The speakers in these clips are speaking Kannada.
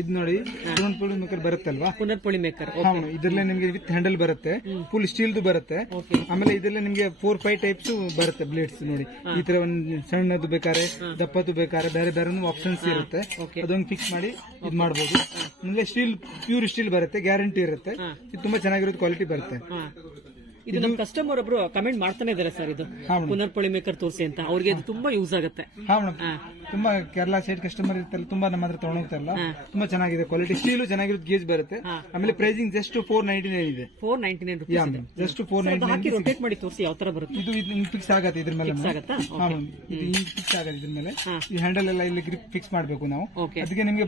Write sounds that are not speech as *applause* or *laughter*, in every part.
ಇದು ನೋಡಿ ಮೇಕರ್ ಬರುತ್ತಲ್ವಾ? ಪುನರ್ಪೊಳಿ ಮೇಕರ್ ಇದರಲ್ಲೇ ನಿಮ್ಗೆ ವಿತ್ ಹ್ಯಾಂಡಲ್ ಬರುತ್ತೆ ಫುಲ್ ಸ್ಟೀಲ್ದು ಬರುತ್ತೆ. ಆಮೇಲೆ ಇದರಲ್ಲೇ ನಿಮಗೆ ಫೋರ್ ಫೈವ್ ಟೈಪ್ಸ್ ಬರುತ್ತೆ ಬ್ಲೇಡ್ಸ್ ನೋಡಿ. ಈ ತರ ಒಂದು ಸಣ್ಣದು ಬೇಕಾದ್ರೆ ದಪ್ಪದ್ದು ಬೇಕಾದ್ರೆ ಬೇರೆ ಬೇರೆ ಆಪ್ಷನ್ಸ್ ಇರುತ್ತೆ. ಅದೊಂದು ಫಿಕ್ಸ್ ಮಾಡಿ ಇದು ಮಾಡಬಹುದು ಆಮೇಲೆ ಸ್ಟೀಲ್ ಪ್ಯೂರ್ ಸ್ಟೀಲ್ ಬರುತ್ತೆ ಗ್ಯಾರಂಟಿ ಇರುತ್ತೆ. ಇದು ತುಂಬಾ ಚೆನ್ನಾಗಿರೋದು ಕ್ವಾಲಿಟಿ ಬರುತ್ತೆ. ಇದು ನಮ್ಮ ಕಸ್ಟಮರ್ ಒಬ್ರು ಕಮೆಂಟ್ ಮಾಡ್ತಾನೆ ಇದಾರೆ ಸರ್ ಇದು. ಹಾ ಮೇಡಮ್. ಪುನರ್ಪೊಳಿ ಮೇಕರ್ ತೋರಿಸಿ ಅಂತ. ಅವ್ರಿಗೆ ಇದು ತುಂಬಾ ಯೂಸ್ ಆಗುತ್ತೆ. ಹಾ ಮೇಡಮ್. ತುಂಬಾ ಕೇರಳ ಸೈಡ್ ಕಸ್ಟಮರ್ ಇರ್ತಾರೆ ತುಂಬಾ ನಮ್ಮ ಹತ್ರ ತಗೊಂಡೋಗ್ತಾರಲ್ಲ ತುಂಬಾ ಚೆನ್ನಾಗಿದೆ ಕ್ವಾಲಿಟಿ ಸ್ಟೀಲು ಚೆನ್ನಾಗಿರೋದು ಗೇಜ್ ಬರುತ್ತೆ. ಆಮೇಲೆ pricing just four ninety nine ಇದೆ. Four ninety nine rupees just four ninety ಹಾಕಿ ರೊಟೇಟ್ ಮಾಡಿ ತೋರಿಸಿ ಯಾವ ತರ ಬರುತ್ತೆ. ಇದು ಇದು ಫಿಕ್ಸ್ ಆಗತ್ತೆ ಇದ್ರ ಮೇಲೆ Fix madam. ಆಗತ್ತಾ? ಹಾ ಮ್ಯಾಮ್ ಇದು ಹಿಂಗ್ ಫಿಕ್ಸ್ ಆಗತ್ತೆ ಇದ್ರ ಮೇಲೆ. ಹಾ. ಈ ಹ್ಯಾಂಡಲ್ ಎಲ್ಲ ಇಲ್ಲಿ ಗ್ರಿಪ್ ಫಿಕ್ಸ್ ಮಾಡಬೇಕು ನಾವು. ಓಕೆ ಅದಕ್ಕೆ ನಿಮ್ಗೆ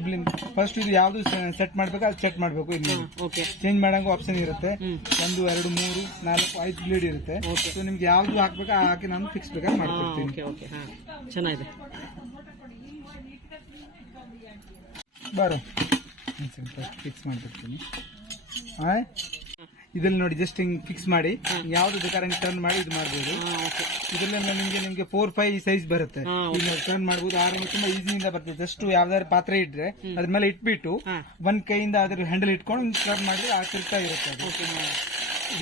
ಫಸ್ಟ್ ಇದು ಯಾವ್ದು ಸೆಟ್ ಮಾಡ್ಬೇಕು ಅದು ಸೆಟ್ ಮಾಡ್ಬೇಕು ಇಲ್ಲಿ. ಓಕೆ ಚೇಂಜ್ ಮಾಡಂಗೂ ಆಪ್ಷನ್ ಇರುತ್ತೆ. ಒಂದು ಎರಡು ಮೂರು ನಾಲ್ಕು ಐದು ಬ್ಲೇಡ್ ಇರುತ್ತೆ. ಸೊ ನಿಮ್ಗೆ ಯಾವ್ದು ಹಾಕ್ಬೇಕು ಹಾಕಿ ನಾನು ಫಿಕ್ಸ್ ಬೇಕಾದ್ರೆ ಮಾಡ್ಕೊಡ್ತೀನಿ. ಓಕೆ ಓಕೆ ಹಾ. ಚೆನ್ನಾಗಿದೆ. ಬಾರೋ. ಫಿಕ್ಸ್ ಮಾಡ್ಬಿಡ್ತೀನಿ. ಆ? ಇದ್ರಲ್ಲಿ ನೋಡಿ ಜಸ್ಟ್ ಹಿಂಗ್ ಫಿಕ್ಸ್ ಮಾಡಿ. ಯಾವ್ದು ಬೇಕಾದ್ರೆ ಟರ್ನ್ ಮಾಡಿ ಇದು ಮಾಡ್ಬೋದು. ಹಾ ಓಕೆ ಇದರಲ್ಲಿ ನಿಮ್ಗೆ ನಿಮ್ಗೆ ಫೋರ್ ಫೈವ್ ಸೈಜ್ ಬರುತ್ತೆ. ಹಾ, ಟರ್ನ್ ಮಾಡಬಹುದು ಆದ್ರೆ ತುಂಬಾ ಈಸಿಯಿಂದ ಬರ್ತದೆ. ಜಸ್ಟ್ ಯಾವ್ದಾದ್ರು ಪಾತ್ರೆ ಇಟ್ರೆ ಅದ್ರ ಮೇಲೆ ಇಟ್ಬಿಟ್ಟು ಹಾ. ಒಂದ್ ಕೈಯಿಂದ ಅದ್ರ ಹ್ಯಾಂಡಲ್ ಇಟ್ಕೊಂಡು ಟರ್ನ್ ಮಾಡಿದ್ರೆ ಆ ತಿರ್ತಾ ಇರುತ್ತೆ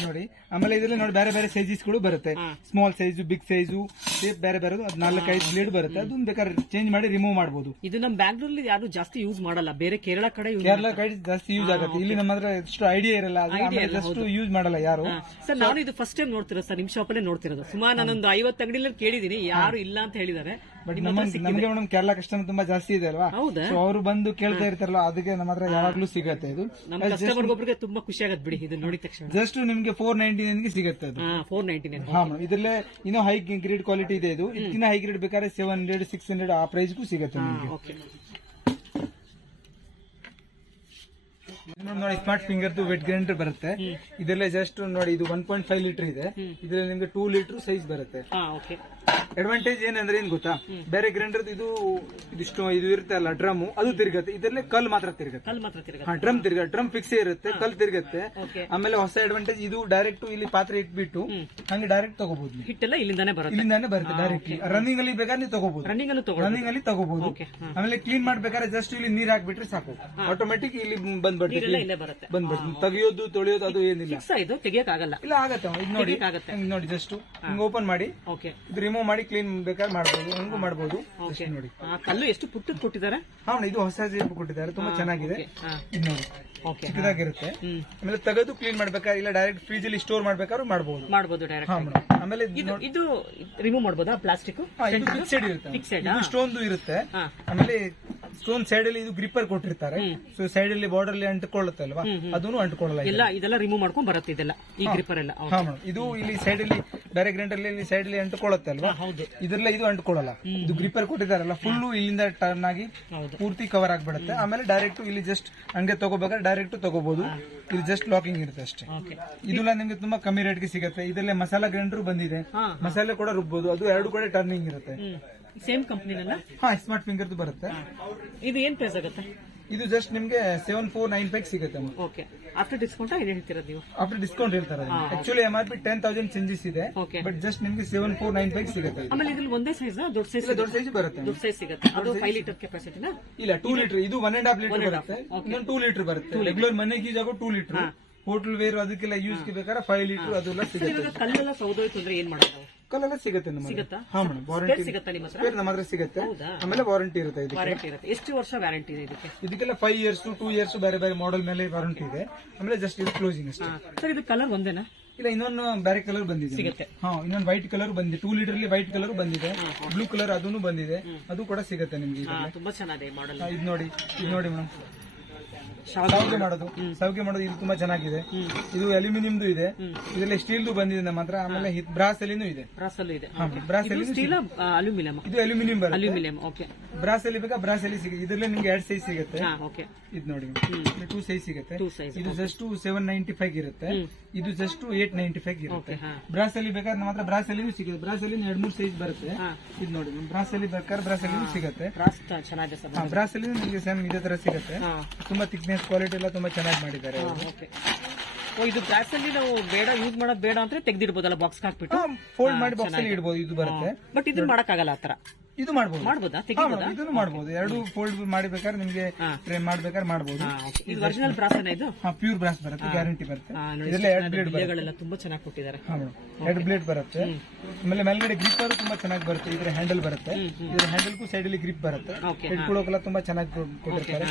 ನೋಡಿ. ಆಮೇಲೆ ಇದರಲ್ಲಿ ನೋಡಿ ಬೇರೆ ಬೇರೆ ಸೈಜಸ್ಗಳು ಬರುತ್ತೆ. Small size big size shape ಬೇರೆ ಬೇರೆ ಅದ್ ನಾಲ್ಕೈದು ಬ್ಲೇಡ್ ಬರುತ್ತೆ. ಅದನ್ನ ಬೇಕಾದ್ರೆ ಚೇಂಜ್ ಮಾಡಿ ರಿಮೂವ್ ಮಾಡಬಹುದು ಇದು ನಮ್ಮ ಬ್ಯಾಂಗ್ಳೂರಲ್ಲಿ ಯಾರು ಜಾಸ್ತಿ ಯೂಸ್ ಮಾಡಲ್ಲ. ಬೇರೆ ಕೇರಳ ಕಡೆ ಕೇರಳ ಕಡೆ ಜಾಸ್ತಿ ಯೂಸ್ ಆಗುತ್ತೆ. ಇಲ್ಲಿ ನಮ್ಮ ಹತ್ರ ಎಷ್ಟು ಐಡಿಯಾ ಇರಲ್ಲ ಐಡಿಯಾ ಆಮೇಲೆ ಯೂಸ್ ಮಾಡಲ್ಲ ಯಾರು. ಸರ್ ನಾನು ಇದು ಫಸ್ಟ್ ಟೈಮ್ ನೋಡ್ತಿರೋದು ಸರ್. ನಿಮ್ ಶಾಪ್ ಅಲ್ಲೇ ನೋಡ್ತಿರೋದು. ಸುಮಾರು ನಾನೊಂದು ಐವತ್ತು ಅಂಗಡಿಯಲ್ಲಿ ಕೇಳಿದೀನಿ. ಯಾರು ಇಲ್ಲ ಅಂತ ಹೇಳಿದ್ದಾರೆ. ಬಟ್ ನಮ್ಮ ನಮಗೆ ಮೇಡಮ್ ಕೇರಳ ಕಸ್ಟಮರ್ ತುಂಬಾ ಜಾಸ್ತಿ ಇದೆ ಅಲ್ವಾ? ಸೊ ಅವರು ಬಂದು ಕೇಳ್ತಾ ಇರ್ತಾರಲ್ಲ ಅದಕ್ಕೆ ನಮ್ಮ ಹತ್ರ ಯಾವಾಗ್ಲೂ ಸಿಗತ್ತೆ ಇದು. ಒಬ್ರಿಗೆ ತುಂಬಾ ಖುಷಿ ಆಗತ್ತೆ ಬಿಡಿ ಇದು ನೋಡಿದ ತಕ್ಷಣ. ಜಸ್ಟ್ ನಿಮ್ಗೆ ಫೋರ್ ನೈನ್ಟಿ ನೈನ್ಗೆ ಸಿಗುತ್ತೆ ಅದು. ಫೋರ್ ನೈನ್ಟಿ ನೈನ್ ಹಾ ಮೇಡಮ್. ಇದ್ರಲ್ಲೇ ಇನ್ನೂ ಹೈ ಗ್ರೇಡ್ ಕ್ವಾಲಿಟಿ ಇದೆ ಇದು. ಇದಕ್ಕಿಂತ ಹೈ ಗ್ರೇಡ್ ಬೇಕಾದ್ರೆ ಸೆವೆನ್ ಹಂಡ್ರೆಡ್ ಸಿಕ್ಸ್ ಹಂಡ್ರೆಡ್ ಆ ಪ್ರೈಸ್ಗೂ ಸಿಗುತ್ತೆ ನಿಮಗೆ. ನೋಡಿ ಸ್ಮಾರ್ಟ್ ಫಿಂಗರ್ ವೆಟ್ ಗ್ರೈಂಡರ್ ಬರುತ್ತೆ. ಇದರಲ್ಲೇ ಜಸ್ಟ್ ನೋಡಿ ಇದು ಒನ್ ಪಾಯಿಂಟ್ ಫೈವ್ ಲೀಟರ್ ಇದೆ. ಇದರಲ್ಲಿ ನಿಮ್ಗೆ ಟೂ ಲೀಟರ್ ಸೈಜ್ ಬರುತ್ತೆ. ಅಡ್ವಾಂಟೇಜ್ ಏನಂದ್ರೆ ಏನ್ ಗೊತ್ತಾ? ಬೇರೆ ಗ್ರೈಂಡರ್ ಇದು ಇದಿಷ್ಟು ಇದು ಇರುತ್ತೆ ಅಲ್ಲ ಡ್ರಮ್ ಅದು ತಿರುಗತ್ತೆ. ಇದರಲ್ಲಿ ಕಲ್ ಮಾತ್ರ ತಿರುಗತ್ತೆ. ಕಲ್ ಮಾತ್ರ ತಿರ್ಗ ಹಾ ಡ್ರಮ್ ತಿರ್ಗ ಡ್ರಮ್ ಫಿಕ್ಸ್ ಇರುತ್ತೆ ಕಲ್ ತಿರುಗತ್ತೆ. ಆಮೇಲೆ ಹೊಸ ಅಡ್ವಾಂಟೇಜ್ ಇದು ಡೈರೆಕ್ಟ್ ಇಲ್ಲಿ ಪಾತ್ರೆ ಇಟ್ಬಿಟ್ಟು ಹಂಗೆ ಡೈರೆಕ್ಟ್ ತಗೋಬಹುದು ನೀವು. ಹಿಟ್ಟೆಲ್ಲ ಇಲ್ಲಿಂದಾನೆ ಬರುತ್ತೆ. ಇಲ್ಲಿಂದಾನೆ ಬರುತ್ತೆ ಡೈರೆಕ್ಟ್ ರನ್ನಿಂಗ್ ಅಲ್ಲಿ ಬೇಕಾದ್ರೆ ನೀವು ತಗೋಬಹುದು ರನ್ನಿಂಗ್ ಅಲ್ಲಿ ತಗೋಬಹುದು ರನ್ನಿಂಗ್ ಅಲ್ಲಿ ತಗೋಬಹುದು ಹಾ. ಆಮೇಲೆ ಕ್ಲೀನ್ ಮಾಡ್ಬೇಕಾದ್ರೆ ಜಸ್ಟ್ ಇಲ್ಲಿ ನೀರ್ ಹಾಕ್ಬಿಟ್ರೆ ಸಾಕು. ಆಟೋಮೆಟಿಕ್ ಇಲ್ಲಿ ನೀರೆಲ್ಲ ಬಂದ್ಬಿಡ್ತೀವಿ ಇಲ್ಲೇ ಬರುತ್ತೆ. ತೆಗಿಯೋದು ತೊಳೆಯೋದು ಅದು ಏನಿಲ್ಲ. ಫಿಕ್ಸ್ ಇದು ತೆಗಿಯಕ್ ಆಗಲ್ಲ ಇಲ್ಲ ಆಗತ್ತೆ. ಇದು ನೋಡಿ. ನೋಡಿ ಜಸ್ಟ್ ಹಿಂಗ್ ಓಪನ್ ಮಾಡಿ. ಓಕೆ ಇದು ರಿಮೂವ್ ಮಾಡಿ ಕ್ಲೀನ್ ಬೇಕಾದ್ರೆ ಮಾಡ್ಬೋದು ಹಂಗೂ ಮಾಡಬಹುದು ನೋಡಿ. ಆ ಕಲ್ಲು ಎಷ್ಟು ಪುಟ್ಟದ್ ಕೊಟ್ಟಿದ್ದಾರೆ? ಹಾ ಇದು ಹೊಸ ಜೇಬು ಕೊಟ್ಟಿದ್ದಾರೆ ತುಂಬಾ ಚೆನ್ನಾಗಿದೆ. ಇದು ನೋಡಿ ಓಕೆ ಚಿಕ್ಕದಾಗಿರುತ್ತೆ. ಹ್ಮ್. ಆಮೇಲೆ ತೆಗೆದು ಕ್ಲೀನ್ ಮಾಡ್ಬೇಕಾದ್ರೆ ಇಲ್ಲ ಡೈರೆಕ್ಟ್ ಫ್ರೀಜ್ ಅಲ್ಲಿ ಸ್ಟೋರ್ ಮಾಡ್ಬೇಕಾದ್ರೂ ಮಾಡ್ಬೋದು. ಮಾಡ್ಬೋದು ಡೈರೆಕ್ಟ್ ಹಾ ಮೇಡಮ್. ಆಮೇಲೆ ಇದು ಇದು ರಿಮೂವ್ ಮಾಡ್ಬೋದಾ ಪ್ಲಾಸ್ಟಿಕ್ ಹಾ, ಇದು ಫಿಕ್ಸೆಡ್ ಇರುತ್ತೆ. ಫಿಕ್ಸೆಡ್ ಇದು ಸ್ಟೋನ್ ಇರುತ್ತೆ. ಆಮೇಲೆ ಸ್ಟೋನ್ ಸೈಡ್ ಅಲ್ಲಿ ಇದು ಗ್ರಿಪ್ಪರ್ ಕೊಟ್ಟಿರ್ತಾರೆ. ಸೊ ಸೈಡ್ ಅಲ್ಲಿ ಬಾರ್ಡರ್ ಅಲ್ಲಿ ಅಂಟ್ಕೊಳ್ಳುತ್ತೆ ಅಲ್ವಾ? ಅದನ್ನು ಅಂಟ್ಕೊಳ್ಳಲ್ಲ ಇಲ್ಲ ಇದೆಲ್ಲ ರಿಮೂವ್ ಮಾಡ್ಕೊಂಡ್ ಬರುತ್ತೆ ಇದೆಲ್ಲ ಈ ಗ್ರಿಪ್ಪರ್ ಎಲ್ಲ. ಹಾ ಮೇಡಮ್ ಇದು ಇಲ್ಲಿ ಸೈಡ್ ಅಲ್ಲಿ ಡೈರೆಕ್ಟ್ ಗ್ರೈಂಡರ್ ಅಲ್ಲಿ ಸೈಡ್ ಅಲ್ಲಿ ಅಂಟಿಕೊಳ್ಳುತ್ತೆ ಅಲ್ವಾ? ಹೌದು. ಇದ್ರಲ್ಲ ಇದು ಅಂಟ್ಕೊಳ್ಳಲ್ಲ. ಇದು ಗ್ರಿಪ್ಪರ್ ಕೊಟ್ಟಿದಾರಲ್ಲ ಫುಲ್ ಇಲ್ಲಿಂದ ಟರ್ನ್ ಆಗಿ ಪೂರ್ತಿ ಕವರ್ ಆಗ್ಬಿಡುತ್ತೆ. ಆಮೇಲೆ ಡೈರೆಕ್ಟ್ ಇಲ್ಲಿ ಜಸ್ಟ್ ಹಂಗೆ ತಗೋಬೇಕಾದ್ರೆ ಡೈರೆಕ್ಟ್ ತಗೋಬಹುದು ಇದು ಜಸ್ಟ್ ಲಾಕಿಂಗ್ ಇರುತ್ತೆ ಅಷ್ಟೇ. ಇದೆಲ್ಲ ನಿಮ್ಗೆ ತುಂಬಾ ಕಮ್ಮಿ ರೇಟ್ಗೆ ಸಿಗುತ್ತೆ. ಇದರಲ್ಲೇ ಮಸಾಲಾ ಗ್ರೈಂಡರ್ ಬಂದಿದೆ. ಮಸಾಲೆ ಕೂಡ ರುಬ್ಬೋದು. ಅದು ಎರಡು ಕಡೆ ಟರ್ನಿಂಗ್ ಇರುತ್ತೆ. ಸೇಮ್ ಕಂಪ್ನಿನಲ್ಲ ಹಾ ಸ್ಮಾರ್ಟ್ ಫಿಂಗರ್ ಬರುತ್ತೆ. ಇದು ಏನ್ ಪ್ರೈಸ್ ಆಗುತ್ತೆ? ಇದು ಜಸ್ಟ್ ನಿಮ್ಗೆ ಸೆವೆನ್ ಫೋರ್ ನೈನ್ ಫೈವ್ ಸಿಗುತ್ತೆ ಓಕೆ ಆಫ್ಟರ್ ಡಿಸ್ಕೌಂಟ್ ಏನ್ ಹೇಳ್ತೀರಾ ನೀವು? ಆಫ್ಟರ್ ಡಿಸ್ಕೌಂಟ್ ಹೇಳ್ತಾರೆ actually M R P ten thousand changes ಇದೆ. ಬಟ್ ಜಸ್ಟ್ ನಿಮ್ಗೆ ಸೆವೆನ್ ಫೋರ್ ನೈನ್ ಫೈವ್ ಸಿಗುತ್ತೆ. ಆಮೇಲೆ ಇದ್ರಲ್ಲಿ ಒಂದೇ ಸೈಜ್ ದೊಡ್ಡ ಸೈಜ್ ದೊಡ್ಡ ಸೈಜ್ ಬರುತ್ತೆ ದೊಡ್ಡ ಸೈಜ್ ಸಿಗುತ್ತೆ. ಅದು ಫೈವ್ ಲೀಟರ್ ಕೆಪಾಸಿಟಿನ ಇಲ್ಲ ಟೂ ಲೀಟರ್ ಇದು ಒನ್ ಅಂಡ್ ಹಾಫ್ ಲೀಟರ್ ಬರುತ್ತೆ. ಇನ್ನೊಂದು ಟೂ ಲೀಟರ್ ಬರುತ್ತೆ. ರೆಗ್ಯುಲರ್ ಮನೆಗೆ ಯೂಸ್ ಆಗೋ ಟೂ ಲೀಟರ್ ಹೋಟೆಲ್ ವೇರ್ ಅದಕ್ಕೆಲ್ಲ ಯೂಸ್ ಬೇಕಾದ್ರೆ ಫೈವ್ ಲೀಟರ್ ಅದೆಲ್ಲ ಸಿಗುತ್ತೆ ಇವಾಗ ಕಲ್ಲೆಲ್ಲ ಸೌದೋಯ್ತು ಅಂದ್ರೆ ಏನ್ ಮಾಡೋದು? ಕಲ್ಲೆಲ್ಲ ಸಿಗುತ್ತೆ ನಮ್ಮ ಸಿಗುತ್ತಾ? ವಾರಂಟಿ ಸಿಗುತ್ತಾ ನಿಮ್ಮ ಹತ್ರ? ನಮ್ಮ ಹತ್ರ ಸಿಗುತ್ತೆ. ಆಮೇಲೆ ವಾರಂಟಿ ಇರುತ್ತೆ ಇದಕ್ಕೆ ವಾರಂಟಿ ಇರುತ್ತೆ. ಎಷ್ಟು ವರ್ಷ ವ್ಯಾರಂಟಿ ಇದೆ ಇದಕ್ಕೆ? ಇದಕ್ಕೆಲ್ಲ ಫೈವ್ ಇಯರ್ಸ್ ಟೂ ಇಯರ್ಸ್ ಬೇರೆ ಬೇರೆ ಮಾಡೆಲ್ ಮೇಲೆ ವಾರಂಟಿ ಇದೆ. ಆಮೇಲೆ ಜಸ್ಟ್ ಇದು ಕ್ಲೋಸಿಂಗ್ ಅಷ್ಟೇ. ಸರ್ ಇದು ಕಲರ್ ಒಂದೇನಾ? ಇಲ್ಲ ಇನ್ನೊಂದು ಬೇರೆ ಕಲರ್ ಬಂದಿದೆ. ಸಿಗುತ್ತೆ. ಹಾ ಇನ್ನೊಂದು ವೈಟ್ ಕಲರ್ ಬಂದಿದೆ. ಟೂ ಲೀಟರ್ ಅಲ್ಲಿ ವೈಟ್ ಕಲರ್ ಬಂದಿದೆ. ಬ್ಲೂ ಕಲರ್ ಅದನ್ನು ಬಂದಿದೆ. ಅದು ಕೂಡ ಸಿಗುತ್ತೆ ನಿಮ್ಗೆ ತುಂಬಾ ಚೆನ್ನಾಗಿದೆ ಮಾಡೆಲ್ ಇದು ನೋಡಿ ಇದು ನೋಡಿ ಮೇಡಮ್ ಸಾವಿಗೆ ಮಾಡೋದು. ಸೌಗೆ ಮಾಡೋದು ಇದು ತುಂಬಾ ಚೆನ್ನಾಗಿದೆ. ಇದು ಅಲ್ಯೂಮಿನಿಯಂದು ಇದೆ. ಇದರಲ್ಲಿ ಸ್ಟೀಲ್ದು ಬಂದಿದೆ ನಮ್ಮ ಹತ್ರ. ಆಮೇಲೆ ಬ್ರಾಸ್ ಅಲ್ಲಿನೂ ಇದೆ. ಬ್ರಾಸ್ ಅಲ್ಲಿ ಇದೆ ಬ್ರಾಸ್ ಅಲ್ಲಿ ಸ್ಟೀಲ್ ಅಲ್ಯೂಮಿನಿಯಂ. ಇದು ಅಲ್ಯೂಮಿನಿಯಂ ಬರುತ್ತೆ. ಅಲ್ಯೂಮಿನಿಯಂ ಓಕೆ ಬ್ರಾಸ್ ಅಲ್ಲಿ ಬೇಕಾ? ಬ್ರಾಸ್ ಅಲ್ಲಿ ಸಿಗುತ್ತೆ. ಇದರಲ್ಲಿ ನಿಮ್ಗೆ ಎರಡು ಸೈಜ್ ಸಿಗುತ್ತೆ. ಓಕೆ ಇದು ನೋಡಿ. ಟೂ ಸೈಜ್ ಸಿಗುತ್ತೆ. ಇದು ಜಸ್ಟ್ ಸೆವೆನ್ ನೈಂಟಿ ಫೈವ್ ಇರುತ್ತೆ. ಇದು ಜಸ್ಟ್ ಏಟ್ ನೈಂಟಿ ಫೈವ್ ಇರುತ್ತೆ ಬ್ರಾಸ್ ಅಲ್ಲಿ ಬೇಕಾದ್ರೆ ನಮ್ಮ ಹತ್ರ ಬ್ರಾಸ್ ಅಲ್ಲಿ ಸಿಗುತ್ತೆ. ಬ್ರಾಸ್ ಅಲ್ಲಿ ಎರಡ್ ಮೂರು ಸೈಜ್ ಬರುತ್ತೆ. ಇದು ನೋಡಿ ಬ್ರಾಸ್ ಅಲ್ಲಿ ಬೇಕಾದ್ರೆ ಬ್ರಾಸ್ ಅಲ್ಲಿ ಸಿಗುತ್ತೆ. ಬ್ರಾಸ್ ಚೆನ್ನಾಗಿದೆ ಬ್ರಾಸ್ ಅಲ್ಲಿ ನಿಮಗೆ ಸೇಮ್ ಇದೇ ತರ ಸಿಗುತ್ತೆ. ತುಂಬಾ ತುಂಬಾ ಕ್ವಾಲಿಟಿ ಎಲ್ಲ ತುಂಬಾ ಚೆನ್ನಾಗಿ ಮಾಡಿದ್ದಾರೆ ಓಕೆ ಓ ಇದು ಬ್ರಾಸ್ ಅಲ್ಲಿ ನಾವು ಬೇಡ ಯೂಸ್ ಮಾಡೋದು ಬೇಡ ಅಂದ್ರೆ ತೆಗ್ದಿಡ್ಬೋದಲ್ಲ ಬಾಕ್ಸ್ ಹಾಕ್ಬಿಟ್ಟು? ಫೋಲ್ಡ್ ಮಾಡಿ ಬಾಕ್ಸ್ ಅಲ್ಲಿ ಇಡಬಹುದು ಇದು ಬರುತ್ತೆ. ಬಟ್ ಇದನ್ನ ಮಾಡಕ್ಕಾಗಲ್ಲ ಆತರ ಇದು ಮಾಡಬಹುದಾ ತೆಗಿಬೋದಾ ಮೇಡಮ್, ಇದನ್ನು ಮಾಡಬಹುದು ಎರಡು ಫೋಲ್ಡ್ ಮಾಡಿಬೇಕಾದ್ರೆ ನಿಮಗೆ. ಫ್ರೇಮ್ ಮಾಡ್ಬೇಕಾದ್ರೆ ಮಾಡ್ಬೋದು. ಇದು ಒರಿಜಿನಲ್ ಬ್ರಾಸನ ಇದು? ಹಾ ಪ್ಯೂರ್ ಬ್ರಾಸ್ ಬರುತ್ತೆ ಗ್ಯಾರಂಟಿ ಬರುತ್ತೆ. ಇದರಲ್ಲಿ ಎರಡು ಬ್ಲೇಡ್ ಬರುತ್ತೆ. ತುಂಬಾ ಚೆನ್ನಾಗಿ ಕೊಟ್ಟಿದ್ದಾರೆ. ಎರಡು ಬ್ಲೇಡ್ ಬರುತ್ತೆ. ಆಮೇಲೆ ಮೇಲ್ಗಡೆ ಗ್ರಿಪ್ಪರ್ ತುಂಬಾ ಚೆನ್ನಾಗಿ ಬರುತ್ತೆ. ಇದರ ಹ್ಯಾಂಡಲ್ ಬರುತ್ತೆ. ಇದ್ರ ಹ್ಯಾಂಡಲ್ಗೂ ಸೈಡ್ ಅಲ್ಲಿ ಗ್ರಿಪ್ ಬರುತ್ತೆ. ಇಟ್ಕೊಳ್ಳೋಕೆಲ್ಲ ತುಂಬಾ ಚೆನ್ನಾಗಿ ಕೊಟ್ಟಿರ್ತಾರೆ.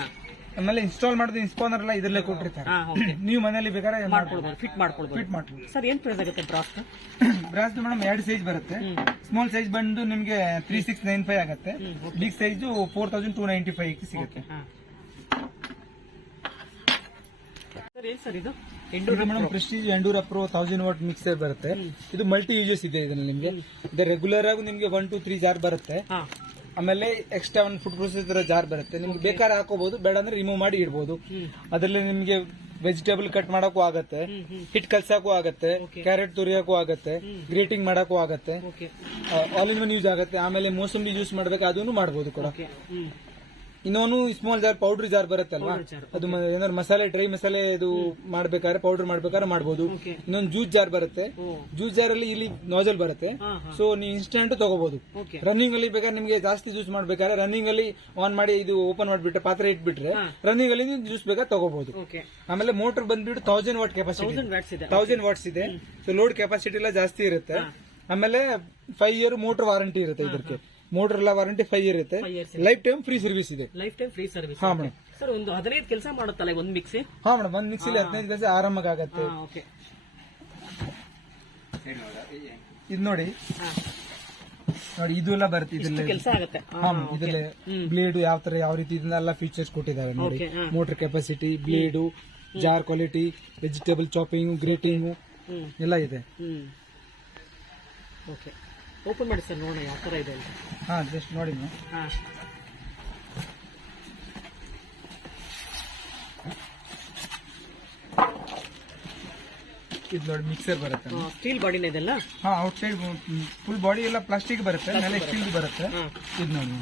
ಆಮೇಲೆ ಇನ್ಸ್ಟಾಲ್ ಮಾಡಿದ ಇನ್ಸ್ಪಾನರ್ ಎಲ್ಲ ಇದರಲ್ಲೇ ಕೊಟ್ಟಿರ್ತಾರೆ. ಹಾ ಓಕೆ ನೀವು ಮನೆಯಲ್ಲಿ ಬೇಕಾದ್ರೆ ಮಾಡ್ಕೊಳ್ಬೋದು ಫಿಟ್ ಮಾಡ್ಕೊಳ್ಬೋದು ಫಿಟ್ ಸರ್ ಏನ್ ಪ್ರೈಸ್ ಆಗುತ್ತೆ ಬ್ರಾಸ್ *coughs* ಬ್ರಾಸ್ ಮೇಡಮ್ ಎರಡು ಸೈಜ್ ಬರುತ್ತೆ. ಸ್ಮಾಲ್ ಸೈಜ್ ಬಂದು ನಿಮಗೆ ತ್ರೀ ಸಿಕ್ಸ್ ನೈನ್ ಫೈವ್ ಆಗುತ್ತೆ. Big size four thousand two ninety five ಸಿಗುತ್ತೆ. ಸರ್ ಏನ್ ಸರ್ ಇದು? ಇದು madam Prestige Endure pro thousand watt mixer ಬರುತ್ತೆ. ಇದು ಮಲ್ಟಿ ಯೂಸಸ್ ಇದೆ ಇದರಲ್ಲಿ ನಿಮಗೆ. ಇದು ರೆಗ್ಯುಲರ್ ಆಗಿ ನಿಮಗೆ ಒನ್ ಟು ತ್ರೀ ಜಾರ್ ಬರುತ್ತೆ. ಆಮೇಲೆ ಎಕ್ಸ್ಟ್ರಾ ಒಂದು ಫುಡ್ ಪ್ರೊಸೆಸರ್ ಜಾರ್ ಬರುತ್ತೆ. ನಿಮ್ಗೆ ಬೇಕಾದ್ರೆ ಹಾಕೋಬಹುದು ಬೇಡ ಅಂದ್ರೆ ರಿಮೂವ್ ಮಾಡಿ ಇಡ್ಬೋದು. ಅದರಲ್ಲಿ ನಿಮ್ಗೆ ವೆಜಿಟೇಬಲ್ ಕಟ್ ಮಾಡಕ್ಕೂ ಆಗತ್ತೆ ಹಿಟ್ ಕಲ್ಸಕ್ಕೂ ಆಗತ್ತೆ ಕ್ಯಾರೆಟ್ ತುರಿಯಕ್ಕೂ ಆಗತ್ತೆ ಗ್ರೇಟಿಂಗ್ ಮಾಡಕ್ಕೂ ಆಗತ್ತೆ. ಆಲ್ ಇನ್ ಒನ್ ಯೂಸ್ ಆಗುತ್ತೆ. ಆಮೇಲೆ ಮೋಸಂಬಿ ಯೂಸ್ ಮಾಡ್ಬೇಕು ಅದನ್ನು ಮಾಡಬಹುದು ಕೂಡ. ಇನ್ನೊಂದು ಸ್ಮಾಲ್ ಜಾರ್ ಪೌಡರ್ ಜಾರ್ ಬರುತ್ತಲ್ವಾ? ಅದು ಮ- ಏನಾದ್ರು ಮಸಾಲೆ ಡ್ರೈ ಮಸಾಲೆ ಇದು ಮಾಡ್ಬೇಕಾದ್ರೆ ಪೌಡರ್ ಮಾಡ್ಬೇಕಾದ್ರೆ ಮಾಡಬಹುದು Okay. ಇನ್ನೊಂದು ಜ್ಯೂಸ್ ಜಾರ್ ಬರುತ್ತೆ. ಓ. ಜ್ಯೂಸ್ ಜಾರ್ ಅಲ್ಲಿ ಇಲ್ಲಿ ನೋಜಲ್ ಬರುತ್ತೆ. ಹಾ ಹಾ. ಸೊ ನೀವು ಇನ್ಸ್ಟೆಂಟ್ ತಗೋಬಹುದು ಓಕೆ ರನ್ನಿಂಗ್ ಅಲ್ಲಿ ಬೇಕಾದ್ರೆ ನಿಮಗೆ ಜಾಸ್ತಿ ಜ್ಯೂಸ್ ಮಾಡ್ಬೇಕಾದ್ರೆ ರನ್ನಿಂಗ್ ಅಲ್ಲಿ ಆನ್ ಮಾಡಿ ಇದು ಓಪನ್ ಮಾಡಿಬಿಟ್ರೆ ಪಾತ್ರೆ ಇಟ್ಬಿಟ್ರೆ ಹಾ. ರನ್ನಿಂಗ್ ಅಲ್ಲಿ ನೀವು ಜ್ಯೂಸ್ ಬೇಕಾದ್ರೆ ತಗೋಬಹುದು ಓಕೆ ಆಮೇಲೆ ಮೋಟರ್ ಬಂದ್ಬಿಟ್ಟು thousand watt capacity thousand watts ಇದೆ ತೌಸಂಡ್ ವಾಟ್ಸ್ ಇದೆ. ಸೊ ಲೋಡ್ ಕೆಪಾಸಿಟಿ ಎಲ್ಲ ಜಾಸ್ತಿ ಇರುತ್ತೆ. ಆಮೇಲೆ ಫೈವ್ ಇಯರ್ ಮೋಟರ್ ವಾರಂಟಿ ಇರುತ್ತೆ ಇದಕ್ಕೆ ಮೋಟರ್ ಎಲ್ಲ ವಾರಂಟಿ ಫೈವ್ ಇಯರ್ ಇರುತ್ತೆ. ಲೈಫ್ ಟೈಮ್ ಫ್ರೀ ಸರ್ವಿಸ್ ಇದೆ. ಲೈಫ್ ಟೈಮ್ ಫ್ರೀ ಸರ್ವಿಸ್ ಹಾ ಮೇಡಮ್ ಸರ್ ಒಂದು ಹದಿನೈದು ಕೆಲಸ ಮಾಡುತ್ತಲ್ಲ ಒಂದು ಮಿಕ್ಸಿ ಹಾ ಮೇಡಮ್ ಒಂದು ಮಿಕ್ಸಿಲಿ ಹದಿನೈದು ಕೆಲಸ ಆರಾಮಾಗಿ ಆಗತ್ತೆ ಹಾ ಓಕೆ ಇದು ನೋಡಿ. ನೋಡಿ ಇದು ಎಲ್ಲ ಬರುತ್ತೆ ಇದ್ರಲ್ಲಿ. ಕೆಲಸ ಆಗುತ್ತೆ. ಹಾ ಇದರಲ್ಲಿ ಬ್ಲೇಡ್ ಯಾವ ತರ ಯಾವ ರೀತಿ ಇದನ್ನೆಲ್ಲ ಫೀಚರ್ಸ್ ಕೊಟ್ಟಿದ್ದಾರೆ ನೋಡಿ. Motor capacity blade jar quality vegetable chopping grating ಎಲ್ಲ ಇದೆ. ಓಕೆ ಓಪನ್ ಮಾಡಿ ಸರ್ ನೋಡೋಣ ಯಾವ ತರ ಇದೆ ಅಂತ. ಹಾ ಜಸ್ಟ್ ನೋಡಿ ಹಾ. ಇದು ನೋಡಿ ಮಿಕ್ಸರ್ ಬರುತ್ತೆ. ಸ್ಟೀಲ್ ಬಾಡಿ ಇದೆಲ್ಲ? ಹಾ ಔಟ್ ಸೈಡ್ ಫುಲ್ ಬಾಡಿ ಎಲ್ಲ ಪ್ಲಾಸ್ಟಿಕ್ ಬರುತ್ತೆ ಮೇಲೆ ಸ್ಟೀಲ್ ಬರುತ್ತೆ. ಇದು ನೋಡಿ.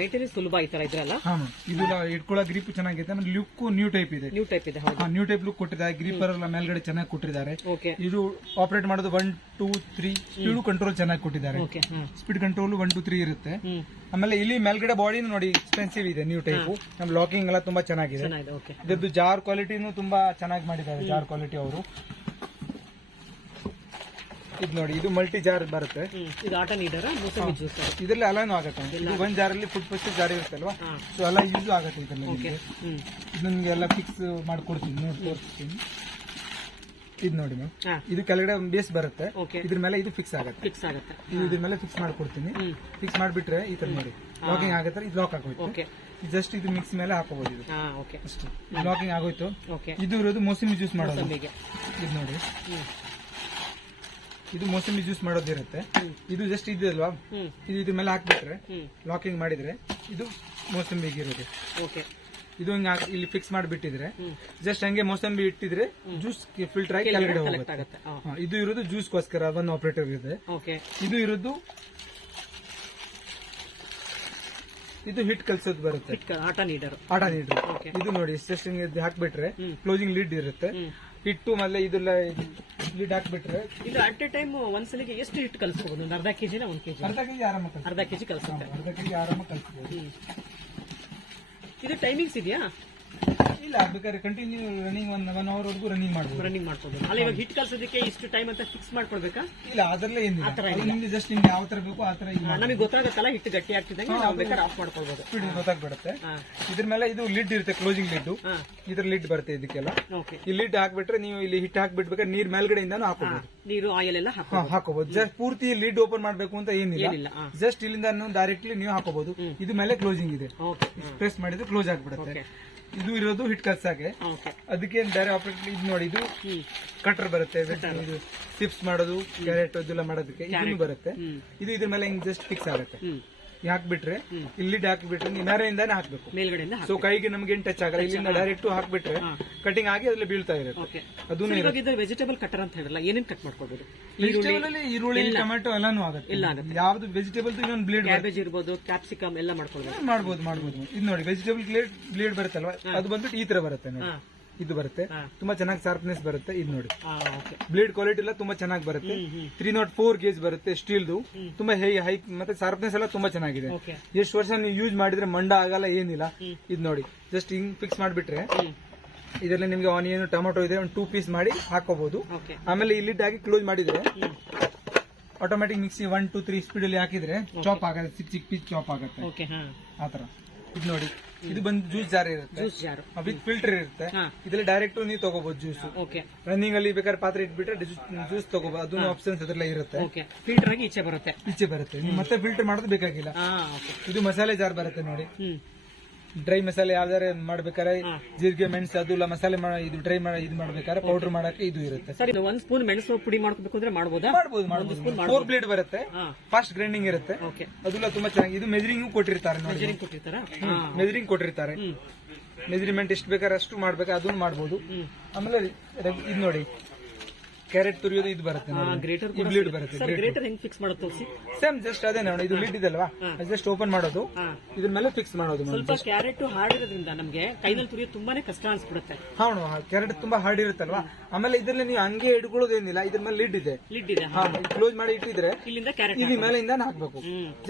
ಮೇಂಟೆನೆನ್ಸ್ ಸುಲಭ ಈ ತರ ಇದ್ರಲ್ಲ? ಹಾ ಇದು ಇಟ್ಕೊಳ್ಳೋ ಗ್ರಿಪ್ ಚೆನ್ನಾಗಿದೆ ಆಮೇಲೆ ಲುಕ್ ನ್ಯೂ ಟೈಪ್ ಇದೆ. ನ್ಯೂ ಟೈಪ್ ಇದೆ ಹೌದು. ನ್ಯೂ ಟೈಪ್ ಲುಕ್ ಕೊಟ್ಟಿದ್ದಾರೆ ಗ್ರಿಪ್ಪರ್ ಎಲ್ಲ ಮೇಲ್ಗಡೆ ಚೆನ್ನಾಗಿ ಕೊಟ್ಟಿದ್ದಾರೆ. ಓಕೆ ಇದು ಆಪರೇಟ್ ಮಾಡೋದು one two three speed control ಚೆನ್ನಾಗಿ ಕೊಟ್ಟಿದ್ದಾರೆ. Okay speed control one two three ಇರುತ್ತೆ. ಆಮೇಲೆ ಇಲ್ಲಿ ಮೇಲ್ಗಡೆ ಬಾಡಿ ನೋಡಿ ಎಕ್ಸ್ಪೆನ್ಸಿವ್ ಇದೆ ನ್ಯೂ ಟೈಪ್ ನಮ್ಮ ಲಾಕಿಂಗ್ ಎಲ್ಲ ತುಂಬಾ ಚೆನ್ನಾಗಿದೆ. ಇದ್ರದ್ದು ಜಾರ್ ಕ್ವಾಲಿಟಿನೂ ತುಂಬಾ ಚೆನ್ನಾಗಿ ಮಾಡಿದ್ದಾರೆ ಜಾರ್ ಕ್ವಾಲಿಟಿ ಅವರು. ಇದು ನೋಡಿ ಇದು ಮಲ್ಟಿ ಜಾರ್ ಬರುತ್ತೆ. ಇದು ಆಟ ನೀಡರ? ಮೂಸಂಬಿ ಜ್ಯೂಸ್ ಇದರಲ್ಲಿ ಅಲಾನು ಆಗುತ್ತೆ. ಇದು ಒಂದ್ ಜಾರಲ್ಲಿ ಫುಡ್ ಫಸ್ಟ್ ಜಾರ್ ಇರುತ್ತೆ ಅಲ್ವಾ ಸೊ ಎಲ್ಲ ಯೂಸ್ ಆಗುತ್ತೆ ಇದರಲ್ಲಿ ಓಕೆ ನಿಮ್ಗೆ. ಇದು ನಿಮ್ಗೆ ಎಲ್ಲ ಫಿಕ್ಸ್ ಮಾಡ್ಕೊಡ್ತೀನಿ ನೋಡಿ ತೋರಿಸ್ತೀನಿ. ಇದು ನೋಡಿ ಮ್ಯಾಮ್ ಇದು ಕೆಳಗಡೆ ಬೇಸ್ ಬರುತ್ತೆ. ಇದ್ರ ಮೇಲೆ ಇದು ಫಿಕ್ಸ್ ಆಗುತ್ತೆ. ಫಿಕ್ಸ್ ಆಗುತ್ತೆ. ಇದು ಇದ್ರ ಮೇಲೆ ಫಿಕ್ಸ್ ಮಾಡ್ಕೊಡ್ತೀನಿ. ಫಿಕ್ಸ್ ಮಾಡ್ಬಿಟ್ರೆ ಈ ತರ ನೋಡಿ. ಲಾಕಿಂಗ್ ಆಗುತ್ತೆ ಇದು ಲಾಕ್ ಆಗೋಯ್ತು. ಜಸ್ಟ್ ಇದು ಮಿಕ್ಸ್ ಮೇಲೆ ಹಾಕೋಬಹುದು ಇದು. ಅಷ್ಟೇ. ಲಾಕಿಂಗ್ ಆಗೋಯ್ತು. ಓಕೆ ಇದು ಇರೋದು ಮೋಸಂಬಿ ಜ್ಯೂಸ್ ಮಾಡೋದು. ಇದು ನೋಡಿ. ಇದು ಮೋಸಂಬಿ ಜ್ಯೂಸ್ ಮಾಡೋದಿರುತ್ತೆ. ಇದು ಜಸ್ಟ್ ಇದೆ ಅಲ್ವಾ? ಇದು ಇದ್ರ ಮೇಲೆ ಹಾಕ್ಬಿಟ್ರೆ ಲಾಕಿಂಗ್ ಮಾಡಿದ್ರೆ ಇದು ಮೋಸಂಬಿಗೆ ಇರೋದು ಓಕೆ. ಇದು ಹಿಂಗ ಇಲ್ಲಿ ಫಿಕ್ಸ್ ಮಾಡಿಬಿಟ್ಟಿದ್ರೆ ಜಸ್ಟ್ ಹಂಗೆ ಮೋಸಂಬಿ ಇಟ್ಟಿದ್ರೆ ಜ್ಯೂಸ್ ಫಿಲ್ಟರ್ ಆಗಿ ಕೆಳಗಡೆ ಹೋಗುತ್ತೆ. ಇದು ಇರೋದು ಜ್ಯೂಸ್ಗೋಸ್ಕರ ಒನ್ ಆಪರೇಟರ್ ಇದೆ ಇದು ಇರೋದು ಇದು ಹಿಟ್ ಕಲ್ಸೋದ್ ಬರುತ್ತೆ. ಆಟ ನೀಡರ್. ಆಟ ನೀಡ್ರಿ. ಓಕೆ. ಇದು ನೋಡಿ ಜಸ್ಟ್ ಹಿಂಗೆ ಇದು ಹಾಕ್ಬಿಟ್ರೆ ಕ್ಲೋಸಿಂಗ್ ಲಿಡ್ ಇರುತ್ತೆ. ಹಿಟ್ಟು ಮತ್ತೆ ಇದೆಲ್ಲ ಲಿಡ್ ಹಾಕ್ಬಿಟ್ರೆ ಇದು ಅಟ್ ಎ ಟೈಮ್ ಒಂದ್ಸಲಿಗೆ ಎಷ್ಟು ಹಿಟ್ಟು ಕಲಿಸ್ಬೋದು? ಒಂದು ಅರ್ಧ ಕೆಜಿನ ಒಂದ್ ಕೆಜಿ? ಅರ್ಧ ಕೆಜಿ ಆರಾಮ ಕಲ್ಸ ಅರ್ಧ ಕೆಜಿ ಕಲಿಸುತ್ತೆ. ಅರ್ಧ ಕೆಜಿ ಆರಾಮ ಕಲ್ಸ್ಬೋದು. ಇದು ಟೈಮಿಂಗ್ಸ್ ಇದೆಯಾ? ಇಲ್ಲ ಬೇಕಾದ್ರೆ continue running one one hour ವರೆಗೂ ರನ್ನಿಂಗ್ ಮಾಡ್ಬೋದು. ರನ್ನಿಂಗ್ ಮಾಡ್ಬೋದು ಅಲ್ಲ ಇವಾಗ ಹಿಟ್ ಕಲ್ಸೋದಕ್ಕೆ ಇಷ್ಟು ಟೈಮ್ ಅಂತ ಫಿಕ್ಸ್ ಮಾಡ್ಕೊಳ್ಬೇಕಾ? ಇಲ್ಲ ಅದರಲ್ಲೇ ಏನಿಲ್ಲ. ಆ ಥರ ಅದು ನಿಮ್ಗೆ ಜಸ್ಟ್ ನಿಮ್ಗೆ ಯಾವ ತರ ಬೇಕು ಆ ತರ ಹಾ, ನಮಗೆ ಗೊತ್ತಾಗತ್ತಲ್ಲ ಹಿಟ್ಟು ಗಟ್ಟಿ ಆಗ್ತಿದ್ದಂಗೆ ನಾವು ಬೇಕಾದ್ರೆ ಆಫ್ ಮಾಡ್ಕೊಳ್ಬೋದು. ಸ್ಪೀಡ್ ಗೊತ್ತಾಗ್ಬಿಡುತ್ತೆ. ಹಾ. ಇದ್ರ ಮೇಲೆ ಇದು ಲಿಡ್ ಇರುತ್ತೆ ಕ್ಲೋಸಿಂಗ್ ಲಿಡ್ ಹಾ. ಇದ್ರ ಲಿಡ್ ಬರುತ್ತೆ ಇದಕ್ಕೆಲ್ಲ. ಓಕೆ ಈ ಲಿಡ್ ಹಾಕ್ಬಿಟ್ರೆ ನೀವು ಇಲ್ಲಿ ಹಿಟ್ ಹಾಕ್ಬಿಟ್ಬೇಕಾದ್ರೆ ನೀರ್ ಮೇಲ್ಗಡೆಯಿಂದಾನು ಹಾಕೋಬಹುದು ನೀರು ಆಯಿಲ್ ಎಲ್ಲ ಹಾಕೋ ಹಾಕೋಬಹುದು ಜಸ್ಟ್ ಪೂರ್ತಿ ಲಿಡ್ ಓಪನ್ ಮಾಡ್ಬೇಕು ಅಂತ ಏನಿಲ್ಲ. ಏನಿಲ್ಲ ಹಾ. ಜಸ್ಟ್ ಇಲ್ಲಿಂದ ಡೈರೆಕ್ಟ್ಲಿ ನೀವು ಹಾಕೋಬಹುದು ಇದು ಮೇಲೆ ಕ್ಲೋಸಿಂಗ್ ಇದೆ. ಓಕೆ ಪ್ರೆಸ್ ಮಾಡಿದ್ರೆ ಕ್ಲೋಸ್ ಆಗ್ಬಿಡುತ್ತೆ. ಓಕೆ ಇದು ಇರೋದು ಹಿಟ್ ಕಲ್ಸಾಗೆ ಅದಕ್ಕೆ ಬೇರೆ ಆಪರೇಟ್ ಇದು ನೋಡಿ ಇದು ಕಟರ್ ಬರುತ್ತೆ. ಇದು ಚಿಪ್ಸ್ ಮಾಡೋದು ಕ್ಯಾರೆಟ್ ಇದೆಲ್ಲ ಮಾಡೋದಕ್ಕೆ ಇದನ್ನು ಬರುತ್ತೆ. ಇದು ಇದ್ರ ಮೇಲೆ ಹಿಂಗ್ ಜಸ್ಟ್ ಫಿಕ್ಸ್ ಆಗುತ್ತೆ. ಹಾಕ್ಬಿಟ್ರೆ ಇಲ್ಲಿ ಹಾಕ್ಬಿಟ್ರೆ ನೀವು ಮೇರೆಯಿಂದಾನೆ ಹಾಕ್ಬೇಕು. ಮೇಲ್ಗಡೆಯಿಂದ ಸೊ ಕೈಗೆ ನಮ್ಗೆ ಏನ್ ಟಚ್ ಆಗಲ್ಲ. ಇಲ್ಲಿಂದ ಡೈರೆಕ್ಟ್ ಹಾಕ್ಬಿಟ್ರೆ ಕಟಿಂಗ್ ಆಗಿ ಅದ್ರಲ್ಲಿ ಬೀಳ್ತಾ ಇರುತ್ತೆ. ಅದನ್ನು ವೆಜಿಟೇಬಲ್ ಕಟ್ಟರ್ ಅಂತ ಹೇಳಿಲ್ಲ ಏನೇನ್ ಕಟ್ ಮಾಡ್ಕೊಳ್ಬೋದು? ವೆಜಿಟೇಬಲ್ ಅಲ್ಲಿ ಈರುಳ್ಳಿ ಟೊಮೆಟೊ ಎಲ್ಲಾನು ಆಗುತ್ತೆ. ಯಾವುದು ಆಗುತ್ತೆ. ಯಾವ್ದು ವೆಜಿಟೇಬಲ್ ಇನ್ನೊಂದು ಬ್ಲೇಡ್ ಕ್ಯಾಬೇಜ್ ಇರ್ಬೋದು ಕ್ಯಾಪ್ಸಿಕಮ್ ಎಲ್ಲ ಮಾಡ್ಕೊಳ್ಬೋದು. ಮಾಡ್ಬೋದು ಮಾಡ್ಬೋದು. ಇದು ನೋಡಿ ವೆಜಿಟೇಬಲ್ ಬ್ಲೇಡ್ ಬ್ಲೇಡ್ ಬರುತ್ತಲ್ವಾ? ಅದು ಬಂದ್ಬಿಟ್ಟು ಈ ತರ ಬರುತ್ತೆ ನೋಡಿ. ಇದು ಬರುತ್ತೆ. ತುಂಬಾ ಚೆನ್ನಾಗಿ ಶಾರ್ಪ್ನೆಸ್ ಬರುತ್ತೆ. ಇದು ನೋಡಿ. ಬ್ಲೇಡ್ ಕ್ವಾಲಿಟಿ ಎಲ್ಲ ತುಂಬಾ ಚೆನ್ನಾಗಿ ಬರುತ್ತೆ. ತ್ರೀ ನಾಟ್ ಫೋರ್ ಗೇಜ್ ಬರುತ್ತೆ ಸ್ಟೀಲ್ದು ತುಂಬಾ ಹೈ ಹೈ ಮತ್ತೆ ಶಾರ್ಪ್ನೆಸ್ ಎಲ್ಲ ತುಂಬಾ ಚೆನ್ನಾಗಿದೆ. ಎಷ್ಟು ವರ್ಷ ನೀವು ಯೂಸ್ ಮಾಡಿದ್ರೆ ಮಂಡ ಆಗಲ್ಲ ಏನಿಲ್ಲ. ಇದು ನೋಡಿ. ಜಸ್ಟ್ ಹಿಂಗ್ ಫಿಕ್ಸ್ ಮಾಡಿಬಿಟ್ರೆ ಇದರಲ್ಲಿ ನಿಮ್ಗೆ ಆನಿಯನ್ ಟೊಮೊಟೊ ಇದೆ ಒಂದು ಟೂ ಪೀಸ್ ಮಾಡಿ ಹಾಕೋಬಹುದು ಆಮೇಲೆ ಇಲ್ಲಿ ಹಾಕಿ ಕ್ಲೋಸ್ ಮಾಡಿದ್ರೆ automatic mixie one two three speed ಅಲ್ಲಿ ಹಾಕಿದ್ರೆ ಚಾಪ್ ಆಗುತ್ತೆ. ಚಿಕ್ಕ ಚಿಕ್ಕ ಪೀಸ್ ಚಾಪ್ ಆಗುತ್ತೆ. ಆತರ ಇದು ನೋಡಿ. ಇದು ಬಂದು ಜ್ಯೂಸ್ ಜಾರ್ ಇರುತ್ತೆ. ಜ್ಯೂಸ್ ಜಾರು ವಿತ್ ಫಿಲ್ಟರ್ ಇರುತ್ತೆ. ಹಾ. ಇದ್ರಲ್ಲಿ ಡೈರೆಕ್ಟ್ ನೀವು ತಗೋಬಹುದು ಜ್ಯೂಸ್ ಓಕೆ ರನ್ನಿಂಗ್ ಅಲ್ಲಿ ಬೇಕಾದ್ರೆ ಪಾತ್ರೆ ಇಟ್ಬಿಟ್ರೆ ಜ್ಯೂಸ್ ತಗೋಬಹುದು ಅದನ್ನು ಆಪ್ಷನ್ಸ್ ಅದ್ರಲ್ಲ ಇರುತ್ತೆ. ಓಕೆ ಫಿಲ್ಟರ್ ಆಗಿ ಈಚೆ ಬರುತ್ತೆ. ಈಚೆ ಬರುತ್ತೆ. ನೀವು ಮತ್ತೆ ಫಿಲ್ಟರ್ ಮಾಡೋದು ಬೇಕಾಗಿಲ್ಲ. ಹಾ ಓಕೆ ಇದು ಮಸಾಲೆ ಜಾರ್ ಬರುತ್ತೆ ನೋಡಿ. ಹ್ಮ್. ಡ್ರೈ ಮಸಾಲೆ ಯಾವ್ದಾರ ಮಾಡ್ಬೇಕಾದ್ರೆ. ಜೀರಿಗೆ ಮೆಣಸು ಅದು ಇಲ್ಲ ಮಸಾಲೆ ಇದು ಡ್ರೈ ಮಾಡಿ ಇದು ಮಾಡ್ಬೇಕಾದ್ರೆ ಪೌಡರ್ ಮಾಡಕ್ಕೆ ಇದು ಇರುತ್ತೆ. ಸರಿ ಒಂದ್ ಸ್ಪೂನ್ ಮೆಣಸು ಪುಡಿ ಮಾಡ್ಕೋಬೇಕು ಅಂದ್ರೆ ಮಾಡ್ಬೋದಾ? ಮಾಡ್ಬೋದು ಮಾಡ್ಬೋದು. ಫೋರ್ ಬ್ಲೇಡ್ ಬರುತ್ತೆ. ಹಾ. ಫಾಸ್ಟ್ ಗ್ರೈಂಡಿಂಗ್ ಇರುತ್ತೆ. ಓಕೆ ಅದೆಲ್ಲ ತುಂಬಾ ಚೆನ್ನಾಗಿ ಇದು ಮೆಜರಿಂಗ್ ಕೊಟ್ಟಿರ್ತಾರೆ ನೋಡಿ. ಮೆಜರಿಂಗ್ ಕೊಟ್ಟಿರ್ತಾರ? ಮೆಜರಿಂಗ್ ಕೊಟ್ಟಿರ್ತಾರೆ. ಮೆಜರಿಮೆಂಟ್ ಮೆಜರ್ಮೆಂಟ್ ಎಷ್ಟು ಬೇಕಾದ್ರೆ ಅಷ್ಟು ಮಾಡ್ಬೇಕು ಅದನ್ನು ಮಾಡ್ಬೋದು. ಆಮೇಲೆ ರೆಗ್- ಇದು ನೋಡಿ. ಕ್ಯಾರೆಟ್ ತುರಿಯೋದು ಇದು ಬರುತ್ತೆ ಗ್ರೇಟರ್ ಬರುತ್ತೆ ಗ್ರೇಟರ್ ಹೆಂಗ್ ಫಿಕ್ಸ್ ಮಾಡೋದು ತೋರಿಸಿ? ಸೇಮ್ ಜಸ್ಟ್ ಅದೇ ನೋಡಿ ಇದು ಲಿಡ್ ಇದಲ್ವಾ? ಜಸ್ಟ್ ಓಪನ್ ಮಾಡೋದು. ಇದ್ರ ಮೇಲೆ ಫಿಕ್ಸ್ ಮಾಡೋದು ಸ್ವಲ್ಪ ಕ್ಯಾರೆಟ್ ಹಾರ್ಡ್ ಇರೋದ್ರಿಂದ ನಮಗೆ ಕೈನಲ್ಲಿ ತುರಿಯೋದು ತುಂಬಾನೇ ಕಷ್ಟ ಅನ್ಸ್ಬಿಡುತ್ತೆ. ಹೌದು ಕ್ಯಾರೆಟ್ ತುಂಬಾ ಹಾರ್ಡ್ ಇರುತ್ತಲ್ವಾ? ಆಮೇಲೆ ಇದ್ರಲ್ಲಿ ನೀವು ಹಂಗೆ ಹಿಡ್ಕೊಳ್ಳೋದೇನಿಲ್ಲ ಇದ್ರ ಮೇಲೆ ಲಿಡ್ ಇದೆ. ಲಿಡ್ ಇದೆ ಕ್ಲೋಸ್ ಮಾಡಿ ಇಟ್ಟಿದ್ರೆ ಇಲ್ಲಿಂದ ಕ್ಯಾರೆಟ್ ಇಲ್ಲಿ ಮೇಲಿಂದ ಹಾಕ್ಬೇಕು.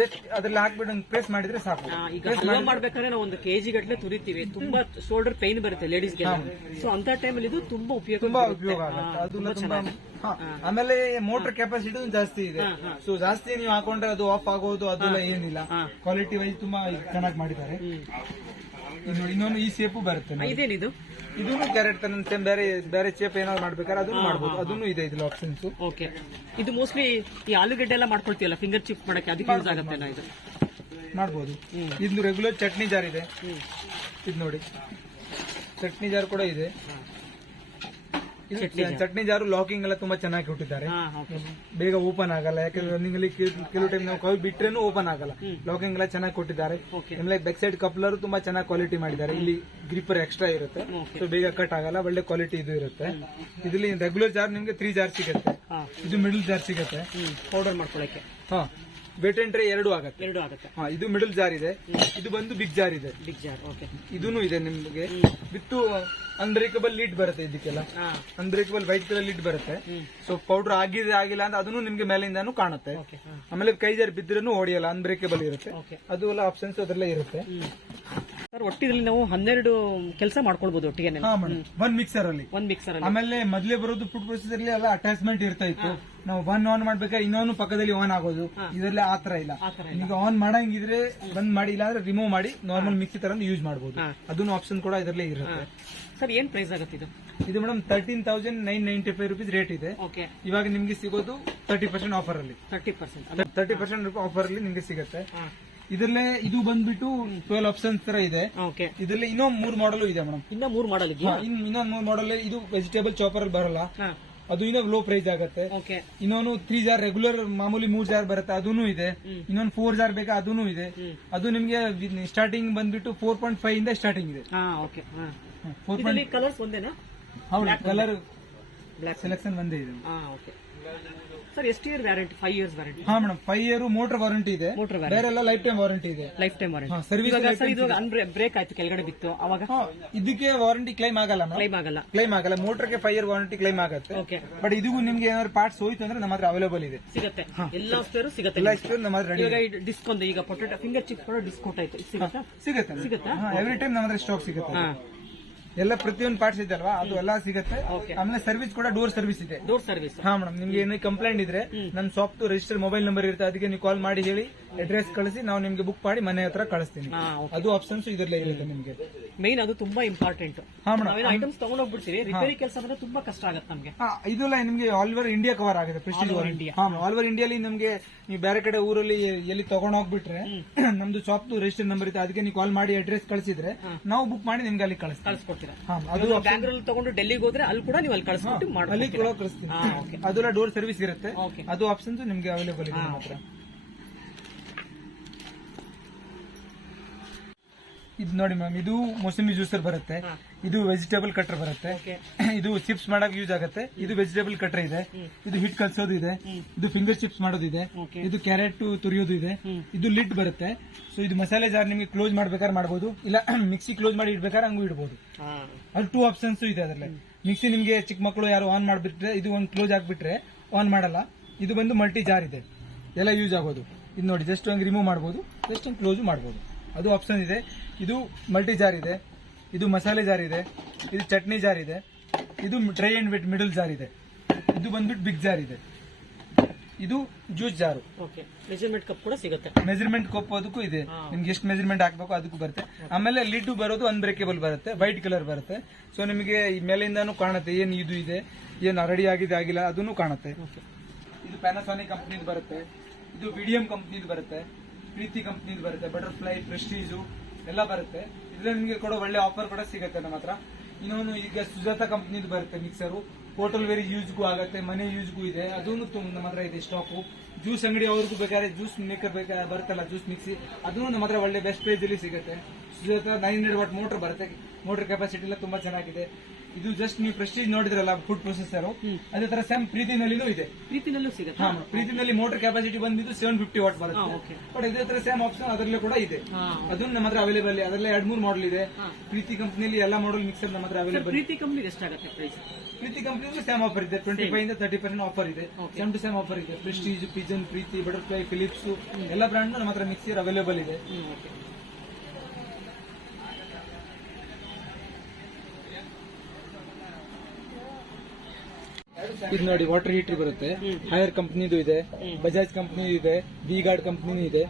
ಜಸ್ಟ್ ಅದ್ರಲ್ಲಿ ಹಾಕ್ಬಿಟ್ಟು ಪ್ರೆಸ್ ಮಾಡಿದ್ರೆ ಸಾಕು. ಈಗ ಹಲ್ವಾ ಮಾಡ್ಬೇಕಾದ್ರೆ ನಾವು ಒಂದು ಕೆಜಿ ಗಟ್ಟಲೆ ತುರಿತೀವಿ. ತುಂಬಾ ಶೋಲ್ಡರ್ ಪೈನ್ ಬರುತ್ತೆ ಲೇಡೀಸ್ಗೆ ಸೊ ಅಂತ ಟೈಮಲ್ಲಿ ಇದು ತುಂಬಾ ಉಪಯೋಗ ತುಂಬಾ ಉಪಯೋಗ ಆಗುತ್ತೆ. ಅದು ತುಂಬಾ. ಆಮೇಲೆ ಮೋಟರ್ ಕೆಪಾಸಿಟಿ ಜಾಸ್ತಿ ಇದೆ. ಸೊ ಜಾಸ್ತಿ ನೀವು ಹಾಕೊಂಡ್ರೆ ಅದು ಆಫ್ ಆಗೋದು ಅದೆಲ್ಲ ಏನಿಲ್ಲ. ಕ್ವಾಲಿಟಿ ವೈಸ್ ತುಂಬಾ ಚೆನ್ನಾಗಿ ಮಾಡಿದ್ದಾರೆ. ನೋಡಿ ಇನ್ನೊಂದು ಈ ಶೇಪು ಬರುತ್ತೆ ಇದೇನಿದು? ಇದನ್ನು ಕ್ಯಾರೆಟ್ ತನ ಸೇಮ್ ಬೇರೆ ಬೇರೆ ಚೇಪ್ ಏನಾದ್ರು ಮಾಡ್ಬೇಕಾದ್ರೆ ಅದನ್ನು ಮಾಡ್ಬೋದು. ಅದನ್ನು ಇದೆ ಇದ್ರ ಆಪ್ಷನ್ಸ್ ಓಕೆ ಇದು ಮೋಸ್ಟ್ಲಿ ಈ ಆಲೂಗಡ್ಡೆ ಎಲ್ಲ ಮಾಡ್ಕೊಳ್ತೀವಲ್ಲ ಫಿಂಗರ್ ಚಿಪ್ ಮಾಡಕ್ಕೆ ಅದಕ್ಕೆ ಯೂಸ್ ಆಗುತ್ತೆ ಇದು? ಮಾಡ್ಬೋದು. ಇದು ರೆಗ್ಯುಲರ್ ಚಟ್ನಿ ಜಾರ್ ಇದೆ. ಇದು ನೋಡಿ. ಚಟ್ನಿ ಜಾರ್ ಕೂಡ ಇದು. ಚಟ್ನಿ ಚಟ್ನಿ ಜಾರು ಲಾಕಿಂಗ್ ಎಲ್ಲ ತುಂಬಾ ಚೆನ್ನಾಗಿ ಕೊಟ್ಟಿದ್ದಾರೆ ಬೇಗ ಓಪನ್ ಆಗಲ್ಲ ಯಾಕಂದ್ರೆ ರನ್ನಿಂಗ್ ಅಲ್ಲಿ ಕೆಲ- ಕೆಲವು ಟೈಮ್ ನಾವು ಕೈ ಬಿಟ್ರೇನು ಓಪನ್ ಆಗಲ್ಲ. ಲಾಕಿಂಗ್ ಎಲ್ಲ ಚೆನ್ನಾಗಿ ಕೊಟ್ಟಿದ್ದಾರೆ. ಲೈಕ್ ಆಮೇಲೆ ಬ್ಯಾಕ್ ಸೈಡ್ ಕಪ್ಲರ್ ತುಂಬಾ ಚೆನ್ನಾಗಿ ಕ್ವಾಲಿಟಿ ಮಾಡಿದ್ದಾರೆ. ಇಲ್ಲಿ ಗ್ರಿಪರ್ ಎಕ್ಸ್ಟ್ರಾ ಇರುತ್ತೆ. ಸೊ ಬೇಗ ಕಟ್ ಆಗಲ್ಲ ಒಳ್ಳೆ ಕ್ವಾಲಿಟಿ ಇದು ಇರುತ್ತೆ. ಇದರಲ್ಲಿ ರೆಗ್ಯುಲರ್ ಜಾರ್ ನಿಮ್ಗೆ ತ್ರೀ ಜಾರ್ ಸಿಗುತ್ತೆ. ಇದು ಮಿಡಲ್ ಜಾರ್ ಸಿಗುತ್ತೆ. ಪೌಡರ್ ಮಾಡ್ಕೊಳಕ್ಕೆ. ಹಾ. ವೆಟ್ ಎಂಟ್ರಿ ಟ್ರೇ ಎರಡು ಆಗುತ್ತೆ. ಎರಡು ಆಗುತ್ತೆ. ಹಾ ಇದು ಮಿಡಲ್ ಜಾರ್ ಇದೆ. ಇದು ಬಂದು ಬಿಗ್ ಜಾರ್ ಇದೆ. ಬಿಗ್ ಜಾರ್ ಓಕೆ ಇದೂನು ಇದೆ ನಿಮ್ಗೆ. ಬಿತ್ತು ಅನ್ಬ್ರೇಕಬಲ್ ಲೀಡ್ ಬರುತ್ತೆ ಇದಕ್ಕೆಲ್ಲ. ಅನ್ಬ್ರೇಕಬಲ್ ವೈಟ್ ಕಲರ್ ಲೀಡ್ ಬರುತ್ತೆ. ಸೊ ಪೌಡರ್ ಆಗಿದೆ ಆಗಿಲ್ಲ ಅಂತ ಅದನ್ನು ನಿಮ್ಗೆ ಮೇಲಿಂದಾನು ಕಾಣುತ್ತೆ. ಆಮೇಲೆ ಕೈ ಜಾರ್ ಬಿದ್ರೂ ಹೊಡಿಯಲ್ಲ ಅನ್ಬ್ರೇಕಬಲ್ ಇರುತ್ತೆ. ಅದು ಎಲ್ಲ ಆಪ್ಷನ್ಸ್ ಅದೆಲ್ಲ ಇರುತ್ತೆ. ಸರ್ ಒಟ್ಟಿನಲ್ಲಿ ನಾವು ಹನ್ನೆರಡು ಕೆಲಸ ಮಾಡ್ಕೊಳ್ಬಹುದು ಒಟ್ಟಿಗೆ ಒಂದ್ ಮಿಕ್ಸರ್ ಅಲ್ಲಿ. ಒಂದ್ ಮಿಕ್ಸರ್ ಅಲ್ಲಿ. ಆಮೇಲೆ ಮೊದಲೇ ಬರೋದು ಫುಡ್ ಪ್ರೊಸೆಸರ್ ಅಲ್ಲಿ ಎಲ್ಲ ಅಟ್ಯಾಚ್ಮೆಂಟ್ ಇರ್ತಾ ಇತ್ತು. ನಾವು ಒನ್ ಆನ್ ಮಾಡ್ಬೇಕಾದ್ರೆ ಇನ್ನೊಂದು ಪಕ್ಕದಲ್ಲಿ ಆನ್ ಆಗೋದು. ಇದರಲ್ಲಿ ಆತರ ಇಲ್ಲ. ಆ ತರ ಈಗ ಆನ್ ಮಾಡಂಗಿದ್ರೆ ಬಂದ್ ಮಾಡಿ ಇಲ್ಲ ಅಂದ್ರೆ ರಿಮೂವ್ ಮಾಡಿ ನಾರ್ಮಲ್ ಮಿಕ್ಸಿ ತರ ಯೂಸ್ ಮಾಡಬಹುದು ಅದನ್ನ ಆಪ್ಷನ್ ಕೂಡ ಇದರಲ್ಲೇ ಇರುತ್ತೆ. ಸರ್ ಏನ್ ಪ್ರೈಸ್ ಆಗುತ್ತೆ ಇದು? ಇದು madam thirteen thousand nine ninety five rupees rate ಇದೆ. ಇವಾಗ ನಿಮ್ಗೆ ಸಿಗೋದು ತರ್ಟಿ ಪರ್ಸೆಂಟ್ ಆಫರ್ ಅಲ್ಲಿ. Thirty percent thirty percent offer ಅಲ್ಲಿ ನಿಮ್ಗೆ ಸಿಗುತ್ತೆ. ಇದರಲ್ಲೇ ಇದು ಬಂದ್ಬಿಟ್ಟು ಟ್ವೆಲ್ ಆಪ್ಷನ್ಸ್ ತರ ಇದೆ. ಓಕೆ ಇದರಲ್ಲಿ ಇನ್ನೂ ಮೂರ್ ಮಾಡಲ್ ಇದೆ ಮೇಡಮ್. ಇನ್ನ ಮೂರ್ ಮಾಡಲ್ ಇದೆಯಾ? ಇನ್ನೊಂದ್ ಮೂರ್ ಮಾಡಲ್ ಇದು ವೆಜಿಟೇಬಲ್ ಚಾಪರ್ ಅಲ್ಲಿ ಬರಲ್ಲ. ಅದು ಇನ್ನೂ ಲೋ ಪ್ರೈಸ್ ಆಗುತ್ತೆ. ಇನ್ನೊಂದು ತ್ರೀ ಜಾರ್ ರೆಗ್ಯುಲರ್ ಮಾಮೂಲಿ ಮೂರ್ ಜಾರ್ ಬರುತ್ತೆ ಅದೂ ಇದೆ. ಇನ್ನೊಂದು ಫೋರ್ ಜಾರ್ ಬೇಕಾ ಅದೂ ಇದೆ. ಅದು ನಿಮ್ಗೆ ಸ್ಟಾರ್ಟಿಂಗ್ ಬಂದ್ಬಿಟ್ಟು ಫೋರ್ ಪಾಯಿಂಟ್ ಫೈವ್ ಇಂದ ಸ್ಟಾರ್ಟಿಂಗ್ ಇದೆ. ಫೋರ್ ಇದರಲ್ಲಿ ಕಲರ್ಸ್ ಒಂದೇನಾ? ಹೌದು ಕಲರ್ ಸೆಲೆಕ್ಷನ್ ಒಂದೇ. ಇದೆ. ಸರ್ ಎಷ್ಟು year warranty five years warranty ಹಾ madam five year motor warranty ಇದೆ. ಮೋಟರ್ ಬೇರೆ ಎಲ್ಲ ಲೈಫ್ ಟೈಮ್ ವಾರಂಟಿ ಇದೆ. ಲೈಫ್ ಟೈಮ್ ವಾರಂಟಿ ಸರ್ವಿಸ್ ಇವಾಗ ಸರ್ ಇದು ಬ್ರೇಕ್ ಆಯ್ತು ಕೆಳಗಡೆ ಬಿತ್ತು. ಅವಾಗ ಹಾ ಇದಕ್ಕೆ ವಾರಂಟಿ ಕ್ಲೈಮ್ ಆಗಲ್ಲ ಕ್ಲೈಮ್ ಆಗಲ್ಲ. ಕ್ಲೈಮ್ ಆಗಲ್ಲ. ಮೋಟರ್ಗೆ ಫೈವ್ ಇಯರ್ ವಾರಂಟಿ ಕ್ಲೈಮ್ ಆಗುತ್ತೆ. ಓಕೆ ಬಟ್ ಇದಿಗೂ ನಿಮ್ಗೆ ಏನಾದ್ರು ಪಾರ್ಟ್ಸ್ ಹೋಯ್ತು ಅಂದ್ರೆ ನಮ್ಮ ಹತ್ರ ಅವೈಲೇಬಲ್ ಇದೆ. ಸಿಗುತ್ತೆ. ಎಲ್ಲಾ ಸ್ಟೇರು ಸಿಗತ್ತೆ ಎಲ್ಲ ನಮ್ಮ ಹತ್ರ ರೆಡಿ ಇವಾಗ ಡಿಸ್ಕ್ ಒಂದು ಈಗ ಪೊಟೆಟೊ ಫಿಂಗರ್ ಚಿಪ್ ಕೂಡ ಡಿಸ್ಕೌಂಟ್ ಆಯ್ತು ಸಿಗುತ್ತೆ? ಸಿಗತ್ತಾ? ಎವ್ರಿ ಟೈಮ್ ನಮ್ಮ ಹತ್ರ ಸ್ಟಾಕ್ ಸಿಗುತ್ತೆ. ಹಾ. ಎಲ್ಲ ಪ್ರತಿಯೊಂದು ಪಾರ್ಟ್ಸ್ ಇದೆಲ್ವಾ ಅದು ಎಲ್ಲ ಸಿಗುತ್ತೆ. ಆಮೇಲೆ ಸರ್ವಿಸ್ ಕೂಡ ಡೋರ್ ಸರ್ವಿಸ್ ಇದೆ. ಡೋರ್ ಸರ್ವಿಸ್ ಹಾ ಮೇಡಮ್ ನಿಮ್ಗೆ ಏನೇ ಕಂಪ್ಲೇಂಟ್ ಇದ್ರೆ ನಮ್ ಶಾಪ್ ರಿಜಿಸ್ಟರ್ ಮೊಬೈಲ್ ನಂಬರ್ ಇರುತ್ತೆ. ಅದಕ್ಕೆ ನೀವು ಕಾಲ್ ಮಾಡಿ ಹೇಳಿ ಅಡ್ರೆಸ್ ಕಳಿಸಿ ನಾವು ನಿಮ್ಗೆ ಬುಕ್ ಮಾಡಿ ಮನೆ ಹತ್ರ ಕಳಿಸ್ತೀನಿ. ಅದು ಆಪ್ಷನ್ಸ್ ಇದರಲ್ಲೇ ಇರುತ್ತೆ ನಿಮ್ಗೆ. ಮೈನ್ ಅದು ತುಂಬಾ ಇಂಪಾರ್ಟೆಂಟ್ ಹಾ ಮೇಡಮ್ ಐಟಮ್ಸ್ ತಗೊಂಡೋಗ್ಬಿಡ್ತೀವಿ ರಿಪೇರಿ ಕೆಲಸ ಅಂದ್ರೆ ತುಂಬಾ ಕಷ್ಟ ಆಗುತ್ತೆ ನಮಗೆ. ಇದೆಲ್ಲ ನಿಮ್ಗೆ ಆಲ್ ಓವರ್ ಇಂಡಿಯಾ ಕವರ್ ಆಗಿದೆ ಪ್ರೆಸ್ಟೀಜ್. ಹಾ ಆಲ್ ಓವರ್ ಇಂಡಿಯಾಲಿ ನಿಮ್ಗೆ ನೀವು ಬೇರೆ ಕಡೆ ಊರಲ್ಲಿ ಎಲ್ಲಿ ತಗೊಂಡ್ ಹೋಗ್ಬಿಟ್ರೆ *clears throat* ನಮ್ದು ಶಾಪ್ ರಿಜಿಸ್ಟರ್ ನಂಬರ್ ಇರುತ್ತೆ. ಅದಕ್ಕೆ ನೀವು ಕಾಲ್ ಮಾಡಿ ಅಡ್ರೆಸ್ ಕಳಿಸಿದ್ರೆ ನಾವು ಬುಕ್ ಮಾಡಿ ನಿಮ್ಗೆ ಅಲ್ಲಿ ಕಳಿಸ್ತೀವಿ. ಹಾ ಅದು ಬ್ಯಾಂಗ್ಳೂರ್ ತಗೊಂಡು ಡೆಲ್ಲಿಗೆ ಹೋದ್ರೆ ಅಲ್ಲಿ ಕೂಡ ನೀವು ಅಲ್ಲಿ ಕಳ್ಸಿ ಅಲ್ಲಿ ಕೂಡ ಕಳಿಸ್ತೀನಿ. ಅದೆಲ್ಲ ಡೋರ್ ಸರ್ವಿಸ್ ಇರುತ್ತೆ. ಓಕೆ ಅದು ಆಪ್ಷನ್ಸ್ ನಿಮ್ಗೆ ಅವೈಲೇಬಲ್ ಇದೆ ನಮ್ಮ ಇದು ನೋಡಿ ಮ್ಯಾಮ್ ಇದು ಮೊಸಂಬಿ ಜ್ಯೂಸರ್ ಬರುತ್ತೆ. ಇದು ವೆಜಿಟೇಬಲ್ ಕಟ್ರ್ ಬರುತ್ತೆ. *coughs* ಇದು ಚಿಪ್ಸ್ ಮಾಡಕ್ ಯೂಸ್ ಆಗುತ್ತೆ. ಇದು ವೆಜಿಟೇಬಲ್ ಕಟ್ರ್ ಇದೆ. ಇದು ಹಿಟ್ ಕಲ್ಸೋದು ಇದೆ. ಇದು ಫಿಂಗರ್ ಚಿಪ್ಸ್ ಮಾಡೋದಿದೆ ಇದು. ಕ್ಯಾರೆಟ್ ತುರಿಯೋದು ಇದೆ. ಇದು ಲಿಡ್ ಬರುತ್ತೆ. ಸೊ ಇದು ಮಸಾಲೆ ಜಾರ್ ನಿಮಗೆ ಕ್ಲೋಸ್ ಮಾಡ್ಬೇಕಾದ್ರೆ ಮಾಡ್ಬೋದು. ಇಲ್ಲ *coughs* ಮಿಕ್ಸಿ ಕ್ಲೋಸ್ ಮಾಡಿ ಇಡ್ಬೇಕಾದ್ರೆ ಹಂಗೂ ಇಡ್ಬೋದು. ಅಲ್ಲಿ ಟೂ ಆಪ್ಷನ್ಸ್ ಇದೆ ಅದರಲ್ಲಿ. ಮಿಕ್ಸಿ ನಿಮಗೆ ಚಿಕ್ಕ ಮಕ್ಕಳು ಯಾರು ಆನ್ ಮಾಡಿಬಿಟ್ರೆ ಇದು ಒಂದು ಕ್ಲೋಸ್ ಆಗಿಬಿಟ್ರೆ ಆನ್ ಮಾಡಲ್ಲ. ಇದು ಬಂದು ಮಲ್ಟಿ ಜಾರ್ ಇದೆ. ಎಲ್ಲ ಯೂಸ್ ಆಗೋದು. ಇದು ನೋಡಿ ಜಸ್ಟ್ ಹಂಗೆ ರಿಮೂವ್ ಮಾಡ್ಬೋದು. ಜಸ್ಟ್ ಒಂದು ಕ್ಲೋಸ್ ಮಾಡ್ಬೋದು. ಅದು ಆಪ್ಷನ್ ಇದೆ. ಇದು ಮಲ್ಟಿ ಜಾರ್ ಇದೆ. ಇದು ಮಸಾಲೆ ಜಾರ್ ಇದೆ. ಇದು ಚಟ್ನಿ ಜಾರ್ ಇದೆ. ಇದು dry and wet middle jar ಇದೆ. ಇದು ಬಂದ್ಬಿಟ್ಟು ಬಿಗ್ ಜಾರ್ ಇದೆ. ಇದು ಜ್ಯೂಸ್ ಜಾರು ಓಕೆ ಮೆಜರ್ಮೆಂಟ್ ಕಪ್ ಕೂಡ ಸಿಗುತ್ತೆ. ಮೆಜರ್ಮೆಂಟ್ ಕಪ್ ಅದಕ್ಕೂ ಇದೆ. ನಿಮ್ಗೆ ಎಷ್ಟು ಮೆಜರ್ಮೆಂಟ್ ಹಾಕ್ಬೇಕು ಅದಕ್ಕೂ ಬರುತ್ತೆ. ಆಮೇಲೆ ಲಿಡ್ ಬರೋದು ಅನ್ಬ್ರೇಕೇಬಲ್ ಬರುತ್ತೆ. ವೈಟ್ ಕಲರ್ ಬರುತ್ತೆ. ಸೊ ನಿಮಗೆ ಈ ಮೇಲಿಂದಾನು ಕಾಣುತ್ತೆ. ಏನು ಇದು ಇದೆ? ಏನು ರೆಡಿ ಆಗಿದೆ ಆಗಿಲ್ಲ ಅದನ್ನು ಕಾಣುತ್ತೆ. ಇದು ಪ್ಯಾನಾಸೋನಿಕ್ ಕಂಪ್ನಿದು ಬರುತ್ತೆ. ಇದು ವಿಡಿಯಂ ಕಂಪ್ನಿದು ಬರುತ್ತೆ. ಪ್ರೀತಿ ಕಂಪ್ನಿದು ಬರುತ್ತೆ. ಬಟರ್ಫ್ಲೈ ಪ್ರೆಸ್ಟೀಜು ಎಲ್ಲ ಬರುತ್ತೆ. ಇದ್ರಲ್ಲಿ ನಿಮಗೆ ಕೂಡ ಒಳ್ಳೆ ಆಫರ್ ಕೂಡ ಸಿಗುತ್ತೆ ನಮ್ಮ ಹತ್ರ. ಇನ್ನೊಂದು ಈಗ ಸುಜಾತ ಕಂಪ್ನಿದು ಬರುತ್ತೆ ಮಿಕ್ಸರು ಹೋಟೆಲ್ ವೇರಿ ಯೂಸ್ಗೂ ಆಗುತ್ತೆ, ಮನೆ ಯೂಸ್ಗೂ ಇದೆ. ಅದೂ ನಮ್ಮ ಹತ್ರ ಇದೆ ಸ್ಟಾಕು ಜ್ಯೂಸ್ ಅಂಗಡಿ ಅವ್ರಿಗೂ ಬೇಕಾದ್ರೆ ಜ್ಯೂಸ್ ಮೇಕರ್ ಬೇಕಾದ್ರೆ ಬರುತ್ತಲ್ಲ ಜ್ಯೂಸ್ ಮಿಕ್ಸಿ ಅದೂ ನಮ್ಮ ಹತ್ರ ಒಳ್ಳೆ ಬೆಸ್ಟ್ ಪ್ರೈಸಲ್ಲಿ ಸಿಗುತ್ತೆ. Sujata nine hundred watt motor ಬರುತ್ತೆ. ಮೋಟರ್ ಕೆಪಾಸಿಟಿ ಎಲ್ಲ ತುಂಬಾ ಚೆನ್ನಾಗಿದೆ. ಇದು ಜಸ್ಟ್ ನೀವು ಪ್ರೆಸ್ಟೀಜ್ ನೋಡಿದ್ರಲ್ಲ ಫುಡ್ ಪ್ರೊಸೆಸರ್ ಅದೇ ತರ ಸೇಮ್ ಪ್ರೀತಿನಲ್ಲಿನೂ ಇದೆ. ಪ್ರೀತಿನಲ್ಲೂ ಸಿಗುತ್ತೆ? ಪ್ರೀತಿನಲ್ಲಿ ಮೋಟರ್ ಕೆಪಾಸಿಟಿ ಬಂದಿದ್ದು ಸೆವೆನ್ ಫಿಫ್ಟಿ ವಾಟ್ ಬರುತ್ತೆ. ಬಟ್ ಇದೇ ತರ ಸೇಮ್ ಆಪ್ಷನ್ ಅದರಲ್ಲೂ ಕೂಡ ಇದೆ. ಅದನ್ನ ಅದು ನಮ್ಮ ಹತ್ರ ಅವೈಲೇಬಲ್ ಇದೆ ಅದರಲ್ಲಿ ಎರಡ್ ಮೂರು ಮಾಡಲ್ ಇದೆ. ಪ್ರೀತಿ ಕಂಪ್ನಿಯಲ್ಲಿ ಎಲ್ಲ ಮಾಡಲ್ ಮಿಕ್ಸರ್ ನಮ್ಮ ಹತ್ರ ಅವೈಲೇಬಲ್ ಪ್ರೀತಿ ಕಂಪ್ನಿ ಎಷ್ಟಾಗುತ್ತೆ price Preethi company same offer ಇದೆ. ಟ್ವೆಂಟಿ ಫೈವ್ ಇಂದ ತರ್ಟಿ ಪರ್ಸೆಂಟ್ ಆಫರ್ ಇದೆ. Same same to same offer ಇದೆ. Prestige Pigeon Preethi Butterfly Philips ಎಲ್ಲ ಬ್ರಾಂಡ್ ನಮ್ಮ ಹತ್ರ ಮಿಕ್ಸರ್ ಅವೈಲೇಬಲ್ ಇದೆ. ಇದು ನೋಡಿ ವಾಟರ್ ಹೀಟರ್ ಬರುತ್ತೆ. ಹೈಯರ್ ಕಂಪ್ನಿದು ಇದೆ. ಬಜಾಜ್ ಕಂಪ್ನಿ ಇದೆ. ವಿ ಗಾರ್ಡ್ ಕಂಪ್ನಿ ಇದೆ.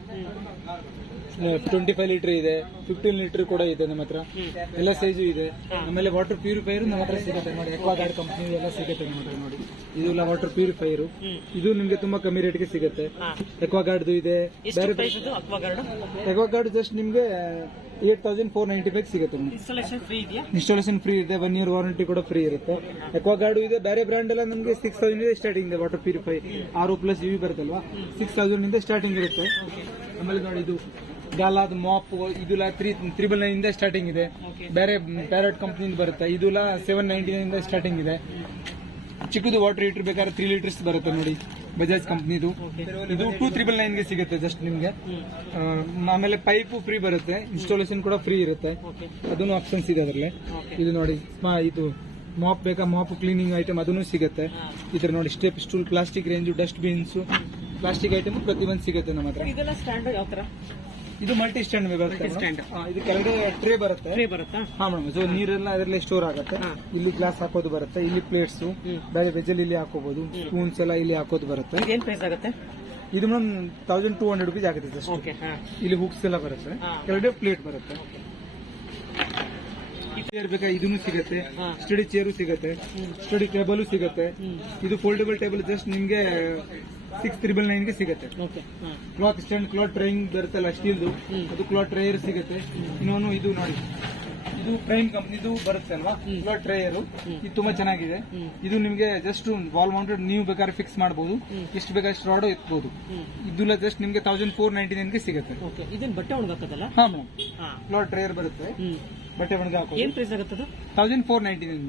ಟ್ವೆಂಟಿ ಫೈವ್ ಲೀಟರ್ ಇದೆ ಫಿಫ್ಟೀನ್ ಲೀಟರ್ ಕೂಡ ಇದೆ ನಮ್ಮ ಹತ್ರ. ಎಲ್ಲ ಸೈಜು ಇದೆ. ಆಮೇಲೆ ವಾಟರ್ ಪ್ಯೂರಿಫೈರ್ ನಮ್ಮ ಹತ್ರ ಸಿಗುತ್ತೆ ನೋಡಿ ಎಕ್ವಾ ಗಾರ್ಡ್ ಕಂಪ್ನಿ ಎಲ್ಲ ಸಿಗುತ್ತೆ ನಮ್ಮ ಹತ್ರ ನೋಡಿ. ಇದೆಲ್ಲ ವಾಟರ್ ಪ್ಯೂರಿಫೈರ್ ಇದು ನಿಮ್ಗೆ ತುಂಬಾ ಕಮ್ಮಿ ರೇಟ್ಗೆ ಸಿಗುತ್ತೆ. ಹಾ ಎಕ್ವಾ ಗಾರ್ಡ್ದು ಇದೆ. ಬೇರೆ ಎಕ್ವಾಗಾರ್ಡ್ ಇದು ಜಸ್ಟ್ ನಿಮ್ಗೆ eight thousand four ninety five ಸಿಗುತ್ತೆ ಇನ್ಸ್ಟಾಲೇಷನ್ ಫ್ರೀ ಇದೆ ಒನ್ ಇಯರ್ ವಾರಂಟಿ ಕೂಡ ಫ್ರೀ ಇರುತ್ತೆ. ಎಕ್ವಾ ಗಾರ್ಡ್ ಇದೆ ಬೇರೆ ಬ್ರ್ಯಾಂಡ್ ಎಲ್ಲ ನಮಗೆ ಸಿಕ್ಸ್ ತೌಸಂಡ್ ಇದೆ ಸ್ಟಾರ್ಟಿಂಗ್ ಇದೆ ವಾಟರ್ ಪ್ಯೂರಿಫೈ ಆರು ಪ್ಲಸ್ ಯು ಬರುತ್ತಲ್ವಾ? ಸಿಕ್ಸ್ ತೌಸಂಡ್ ಇಂದ ಸ್ಟಾರ್ಟಿಂಗ್ ಇರುತ್ತೆ. ಆಮೇಲೆ ನೋಡಿ ಇದು. ಗಾಲಾದ್ ಮಾಪ್ ಇದೆಲ್ಲ ತ್ರೀ ತ್ರಿಬಲ್ ನೈನ್ ಇಂದ ಸ್ಟಾರ್ಟಿಂಗ್ ಇದೆ. ಬೇರೆ ಪ್ಯಾರಟ್ ಕಂಪ್ನಿಯಿಂದ ಬರುತ್ತೆ. ಇದೆಲ್ಲ ಸೆವೆನ್ ನೈಂಟಿ ನೈನ್ ಇಂದ ಸ್ಟಾರ್ಟಿಂಗ್ ಇದೆ. ಚಿಕ್ಕದು ವಾಟರ್ ಹೀಟರ್ ಬೇಕಾದ್ರೆ ತ್ರೀ ಲೀಟರ್ಸ್ ಬರುತ್ತೆ ನೋಡಿ ಬಜಾಜ್ ಕಂಪ್ನಿದು ಇದು ಟೂ ತ್ರಿಬಲ್ ನೈನ್ಗೆ ಸಿಗುತ್ತೆ ಜಸ್ಟ್ ನಿಮಗೆ. ಆಮೇಲೆ ಪೈಪು ಫ್ರೀ ಬರುತ್ತೆ. ಇನ್ಸ್ಟಾಲೇಷನ್ ಕೂಡ ಫ್ರೀ ಇರುತ್ತೆ. ಅದನ್ನು ಆಪ್ಷನ್ಸ್ ಇದೆ ಅದರಲ್ಲಿ. ಇದು ನೋಡಿ ಇದು ಮಾಪ್ ಬೇಕಾ ಮಾಪ್ ಕ್ಲೀನಿಂಗ್ ಐಟಮ್ ಅದನ್ನು ಸಿಗುತ್ತೆ. ಇದ್ರ ನೋಡಿ step stool plastic range dust bins plastic item ಒಂದು ಸಿಗುತ್ತೆ ನಮ್ಮ ಹತ್ರ. ಇದೆಲ್ಲ ಸ್ಟ್ಯಾಂಡ್ ಯಾವ ತರ ಇದು ಮಲ್ಟಿ ಸ್ಟ್ಯಾಂಡ್ ಬರುತ್ತೆ ಇದು ಕೆಳಗಡೆ ಟ್ರೇ ಬರುತ್ತೆ. ಟ್ರೇ ಬರುತ್ತಾ? ಹಾ ಮೇಡಮ್. ಸೊ ನೀರೆಲ್ಲ ಅದರಲ್ಲಿ ಸ್ಟೋರ್ ಆಗುತ್ತೆ. ಇಲ್ಲಿ ಗ್ಲಾಸ್ ಹಾಕೋದು ಬರುತ್ತೆ ಇಲ್ಲಿ ಪ್ಲೇಟ್ಸ್. ಬೇರೆ ವೆಜಲ್ ಇಲ್ಲಿ ಹಾಕೋಬಹುದು ಸ್ಪೂನ್ಸ್ ಎಲ್ಲ ಇಲ್ಲಿ ಹಾಕೋದು ಬರುತ್ತೆ. ಏನ್ ಪ್ರೈಸ್ ಆಗುತ್ತೆ? ಇದು madam thousand two hundred rupees ಆಗುತ್ತೆ ಜಸ್ಟ್ ಇಲ್ಲಿ ಹುಕ್ಸ್ ಎಲ್ಲ ಬರುತ್ತೆ. ಕೆಳಗಡೆ ಪ್ಲೇಟ್ ಬರುತ್ತೆ. ಚೇರ್ ಬೇಕಾ? ಇದನ್ನು ಸಿಗುತ್ತೆ. ಸ್ಟಡಿ ಚೇರು ಸಿಗುತ್ತೆ. ಸ್ಟಡಿ ಟೇಬಲ್ ಸಿಗುತ್ತೆ. ಇದು ಫೋಲ್ಡೇಬಲ್ ಟೇಬಲ್ ಜಸ್ಟ್ ನಿಮ್ಗೆ ಸಿಕ್ಸ್ ತ್ರಿಬಲ್ ನೈನ್ಗೆ ಸಿಗುತ್ತೆ. ಕ್ಲಾತ್ ಸ್ಟ್ಯಾಂಡ್ ಕ್ಲಾತ್ ಡ್ರೈಯಿಂಗ್ ಬರುತ್ತಲ್ಲ ಸ್ಟೀಲ್ದು ಅದು ಕ್ಲಾತ್ ಡ್ರೈಯರ್ ಸಿಗುತ್ತೆ. ಇನ್ನೊಂದು ಇದು ನೋಡಿ. ಇದು ಪ್ರೈಮ್ ಕಂಪ್ನಿದು ಬರುತ್ತೆ ಅಲ್ವಾ. ಕ್ಲಾತ್ ಡ್ರೈಯರ್ ಇದು ತುಂಬಾ ಚೆನ್ನಾಗಿದೆ. ಇದು ನಿಮಗೆ ಜಸ್ಟ್ ವಾಲ್ ಮೌಂಟೆಡ್ ನೀವು ಬೇಕಾದ್ರೆ ಫಿಕ್ಸ್ ಮಾಡಬಹುದು. ಎಷ್ಟು ಬೇಕಾದಷ್ಟು ರಾಡ್ ಎತ್ಬಹುದು ಇದೆಲ್ಲ ಜಸ್ಟ್ ನಿಮಗೆ ತೌಸಂಡ್ ಫೋರ್ ನೈಂಟಿ ನೈನ್ಗೆ ಸಿಗುತ್ತೆ. ಬಟ್ಟೆ ಒಣಗಾಕದಲ್ಲ ಹಾ ಮ್ಯಾಮ್ ಕ್ಲಾತ್ ಡ್ರೈಯರ್ ಬರುತ್ತೆ. ಬಟ್ಟೆ ಒಣಗಿ ಹಾಕೋದು. ಏನ್ ಪ್ರೈಸ್ ಆಗುತ್ತದ? ತೌಸಂಡ್ ಫೋರ್ ನೈಂಟಿ ನೈನ್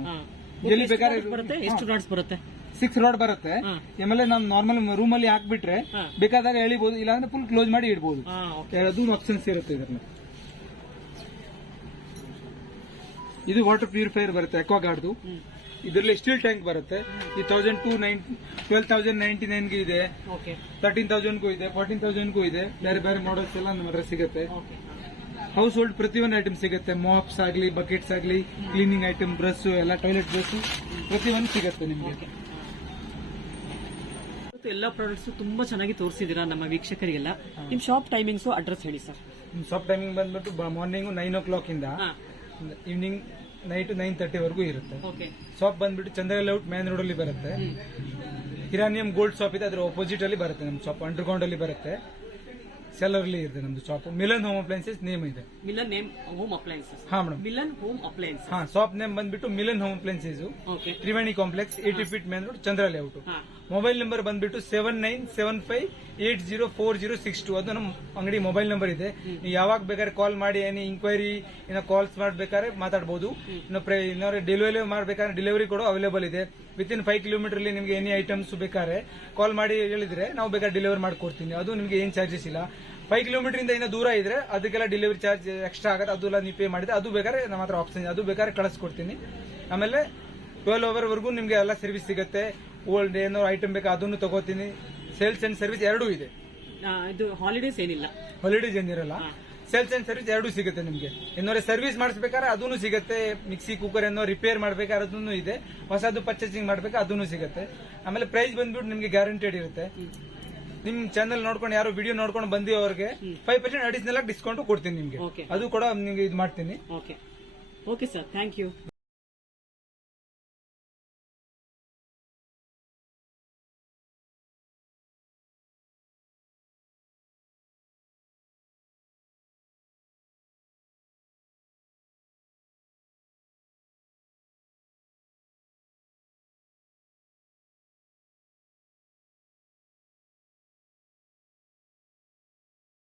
ಎಲ್ಲಿ ಬೇಕಾದ್ರೆ ಎಷ್ಟು ರಾಡ್ಸ್ ಬರುತ್ತೆ? ಸಿಕ್ಸ್ ರಾಡ್ ಬರುತ್ತೆ. ಆಮೇಲೆ ನಾನು ನಾರ್ಮಲ್ ರೂಮ್ ಅಲ್ಲಿ ಹಾಕ್ಬಿಟ್ರೆ ಬೇಕಾದಾಗ ಎಳಿಬಹುದು ಇಲ್ಲಾಂದ್ರೆ ಫುಲ್ ಕ್ಲೋಸ್ ಮಾಡಿ ಇಡಬಹುದು ಅದು ಆಪ್ಷನ್ಸ್ ಇರುತ್ತೆ ಇದನ್ನ ಇದು ವಾಟರ್ ಪ್ಯೂರಿಫೈಯರ್ ಬರುತ್ತೆ ಎಕ್ವಾ ಗಾರ್ಡ್ದು ಇದರಲ್ಲಿ ಸ್ಟೀಲ್ ಟ್ಯಾಂಕ್ ಬರುತ್ತೆ. ಈ thousand two nine twelve thousand ninety ನೈನ್ಗೂ ಇದೆ. ತರ್ಟೀನ್ ತೌಸಂಡ್ಗೂ ಇದೆ ಫೋರ್ಟೀನ್ ತೌಸಂಡ್ಗೂ ಇದೆ. ಬೇರೆ ಬೇರೆ ಮಾಡಲ್ಸ್ ಎಲ್ಲ ನಮ್ಮ ಹತ್ರ ಸಿಗುತ್ತೆ. ಹೌಸ್ ಹೋಲ್ಡ್ ಪ್ರತಿಯೊಂದು ಐಟಮ್ ಸಿಗುತ್ತೆ. ಮಾಪ್ಸ್ ಆಗಲಿ ಬಕೆಟ್ಸ್ ಆಗಲಿ ಕ್ಲೀನಿಂಗ್ ಐಟಮ್ ಬ್ರಷ್ ಎಲ್ಲ ಟಾಯ್ಲೆಟ್ ಬ್ರಷ್ ಪ್ರತಿಯೊಂದು ಸಿಗುತ್ತೆ ನಿಮಗೆ. ಇವತ್ತು ಎಲ್ಲ ಪ್ರಾಡಕ್ಟ್ಸ್ ತುಂಬಾ ಚೆನ್ನಾಗಿ ತೋರಿಸಿದೀರಾ ನಮ್ಮ ವೀಕ್ಷಕರಿಗೆಲ್ಲ? ನಿಮ್ ಶಾಪ್ ಟೈಮಿಂಗ್ಸ್ ಅಡ್ರೆಸ್ ಹೇಳಿ ಸರ್ ಶಾಪ್ ಟೈಮಿಂಗ್ ಬಂದ್ಬಿಟ್ಟು ಮಾರ್ನಿಂಗ್ ನೈನ್ ಓ ಕ್ಲಾಕ್ ಇಂದ ಈವ್ನಿಂಗ್ ನೈಟ್ ನೈನ್ ತರ್ಟಿ ವರೆಗೂ ಇರುತ್ತೆ. ಶಾಪ್ ಬಂದ್ಬಿಟ್ಟು ಚಂದ್ರ ಲೇಔಟ್ ಮೇನ್ ರೋಡ್ ಅಲ್ಲಿ ಬರುತ್ತೆ. ಹಿರಾನಿಯಂ ಗೋಲ್ಡ್ ಶಾಪ್ ಇದೆ ಅದರ ಅಪೋಸಿಟ್ ಅಲ್ಲಿ ಬರುತ್ತೆ ನಮ್ಮ ಶಾಪ್ ಅಂಡರ್ಗ್ರೌಂಡ್ ಅಲ್ಲಿ ಬರುತ್ತೆ. ಸೆಲ್ಲರ್ಲಿ ಇದೆ ನಮ್ದು shop Milan home appliances name ಇದೆ. ಮಿಲನ್ ನೇಮ್ ಹೋಮ್ ಅಪ್ಲೈನ್ಸಸ್ ಹಾ ಮೇಡಮ್ ಮಿಲನ್ ಹೋಮ್ ಅಪ್ಲೈನ್ಸ್ ಹಾ ಶಾಪ್ ನೇಮ್ ಬಂದ್ಬಿಟ್ಟು Milan home appliances okay Triveni complex eighty feet main road Chandra layout ಹಾ. ಮೊಬೈಲ್ ನಂಬರ್ ಬಂದ್ಬಿಟ್ಟು seven nine seven five eight zero four zero six two ಅದು ನಮ್ಮ ಅಂಗಡಿ ಮೊಬೈಲ್ ನಂಬರ್ ಇದೆ. ನೀವು ಯಾವಾಗ ಬೇಕಾದ್ರೆ ಕಾಲ್ ಮಾಡಿ ಏನಿ ಇನ್ಕ್ವೈರಿ ಏನೋ ಕಾಲ್ಸ್ ಮಾಡ್ಬೇಕಾದ್ರೆ ಮಾತಾಡಬಹುದು ಇನ್ನು ಡೆಲಿವರಿ ಮಾಡ್ಬೇಕಾದ್ರೆ ಡೆಲಿವರಿ ಕೂಡ ಅವೈಲೇಬಲ್ ಇದೆ. ವಿತ್ ಇನ್ ಫೈವ್ ಕಿಲೋಮೀಟರ್ ಅಲ್ಲಿ ನಿಮಗೆ ಎನಿ ಐಟಮ್ಸ್ ಬೇಕಾದ್ರೆ ಕಾಲ್ ಮಾಡಿ ಹೇಳಿದ್ರೆ ನಾವು ಬೇಕಾದ್ರೆ ಡೆಲಿವರಿ ಮಾಡ್ಕೊಡ್ತೀನಿ. ಅದು ನಿಮಗೆ ಏನ್ ಚಾರ್ಜಸ್ ಇಲ್ಲ. ಫೈವ್ ಕಿಲೋಮೀಟರ್ ಇಂದ ಏನೋ ದೂರ ಇದ್ರೆ ಅದಕ್ಕೆಲ್ಲ ಡೆಲಿವರಿ ಚಾರ್ಜ್ ಎಕ್ಸ್ಟ್ರಾ ಆಗುತ್ತೆ. ಅದೆಲ್ಲ ನೀವು ಪೇ ಮಾಡಿದ್ರೆ ಅದು ಬೇಕಾದ್ರೆ ನಮ್ಮ ಹತ್ರ ಆಪ್ಷನ್ ಇದೆ. ಅದು ಬೇಕಾದ್ರೆ ಕಳಿಸ್ಕೊಡ್ತೀನಿ. ಆಮೇಲೆ ಟ್ವೆಲ್ ಅವರ್ ವರೆಗೂ ನಿಮಗೆ ಎಲ್ಲ ಸರ್ವಿಸ್ ಸಿಗುತ್ತೆ. ಓಲ್ಡ್ ಏನೋ ಐಟಮ್ ಬೇಕಾ ಅದನ್ನು ತಗೋತೀನಿ. ಸೇಲ್ಸ್ ಅಂಡ್ ಸರ್ವಿಸ್ ಎರಡೂ ಇದೆ. ಇದು ಹಾಲಿಡೇಸ್ ಏನಿಲ್ಲ. ಹಾಲಿಡೇಸ್ ಏನಿರಲ್ಲ. ಸೇಲ್ಸ್ ಅಂಡ್ ಸರ್ವಿಸ್ ಎರಡೂ ಸಿಗುತ್ತೆ ನಿಮಗೆ. ಇನ್ನೋರೆ ಸರ್ವಿಸ್ ಮಾಡಿಸ್ಬೇಕಾದ್ರೆ ಅದೂ ಸಿಗುತ್ತೆ. ಮಿಕ್ಸಿ ಕುಕ್ಕರ್ ಏನೋ ರಿಪೇರ್ ಮಾಡ್ಬೇಕಾದ್ರೆ ಅದೂ ಇದೆ. ಹೊಸದು ಪರ್ಚೇಸಿಂಗ್ ಮಾಡ್ಬೇಕು ಅದೂ ಸಿಗುತ್ತೆ. ಆಮೇಲೆ ಪ್ರೈಸ್ ಬಂದ್ಬಿಟ್ಟು ನಿಮಗೆ ಗ್ಯಾರಂಟೆಡ್ ಇರುತ್ತೆ. ನಿಮ್ ಚಾನಲ್ ನೋಡ್ಕೊಂಡು ಯಾರು ವಿಡಿಯೋ ನೋಡ್ಕೊಂಡು ಬಂದಿ ಅವ್ರಿಗೆ ಫೈವ್ ಪರ್ಸೆಂಟ್ ಅಡಿಷನಲ್ ಆಗಿ ಡಿಸ್ಕೌಂಟ್ ಕೊಡ್ತೀನಿ ನಿಮಗೆ. ಅದು ಕೂಡ ನಿಮಗೆ ಇದು ಮಾಡ್ತೀನಿ. Okay okay sir thank you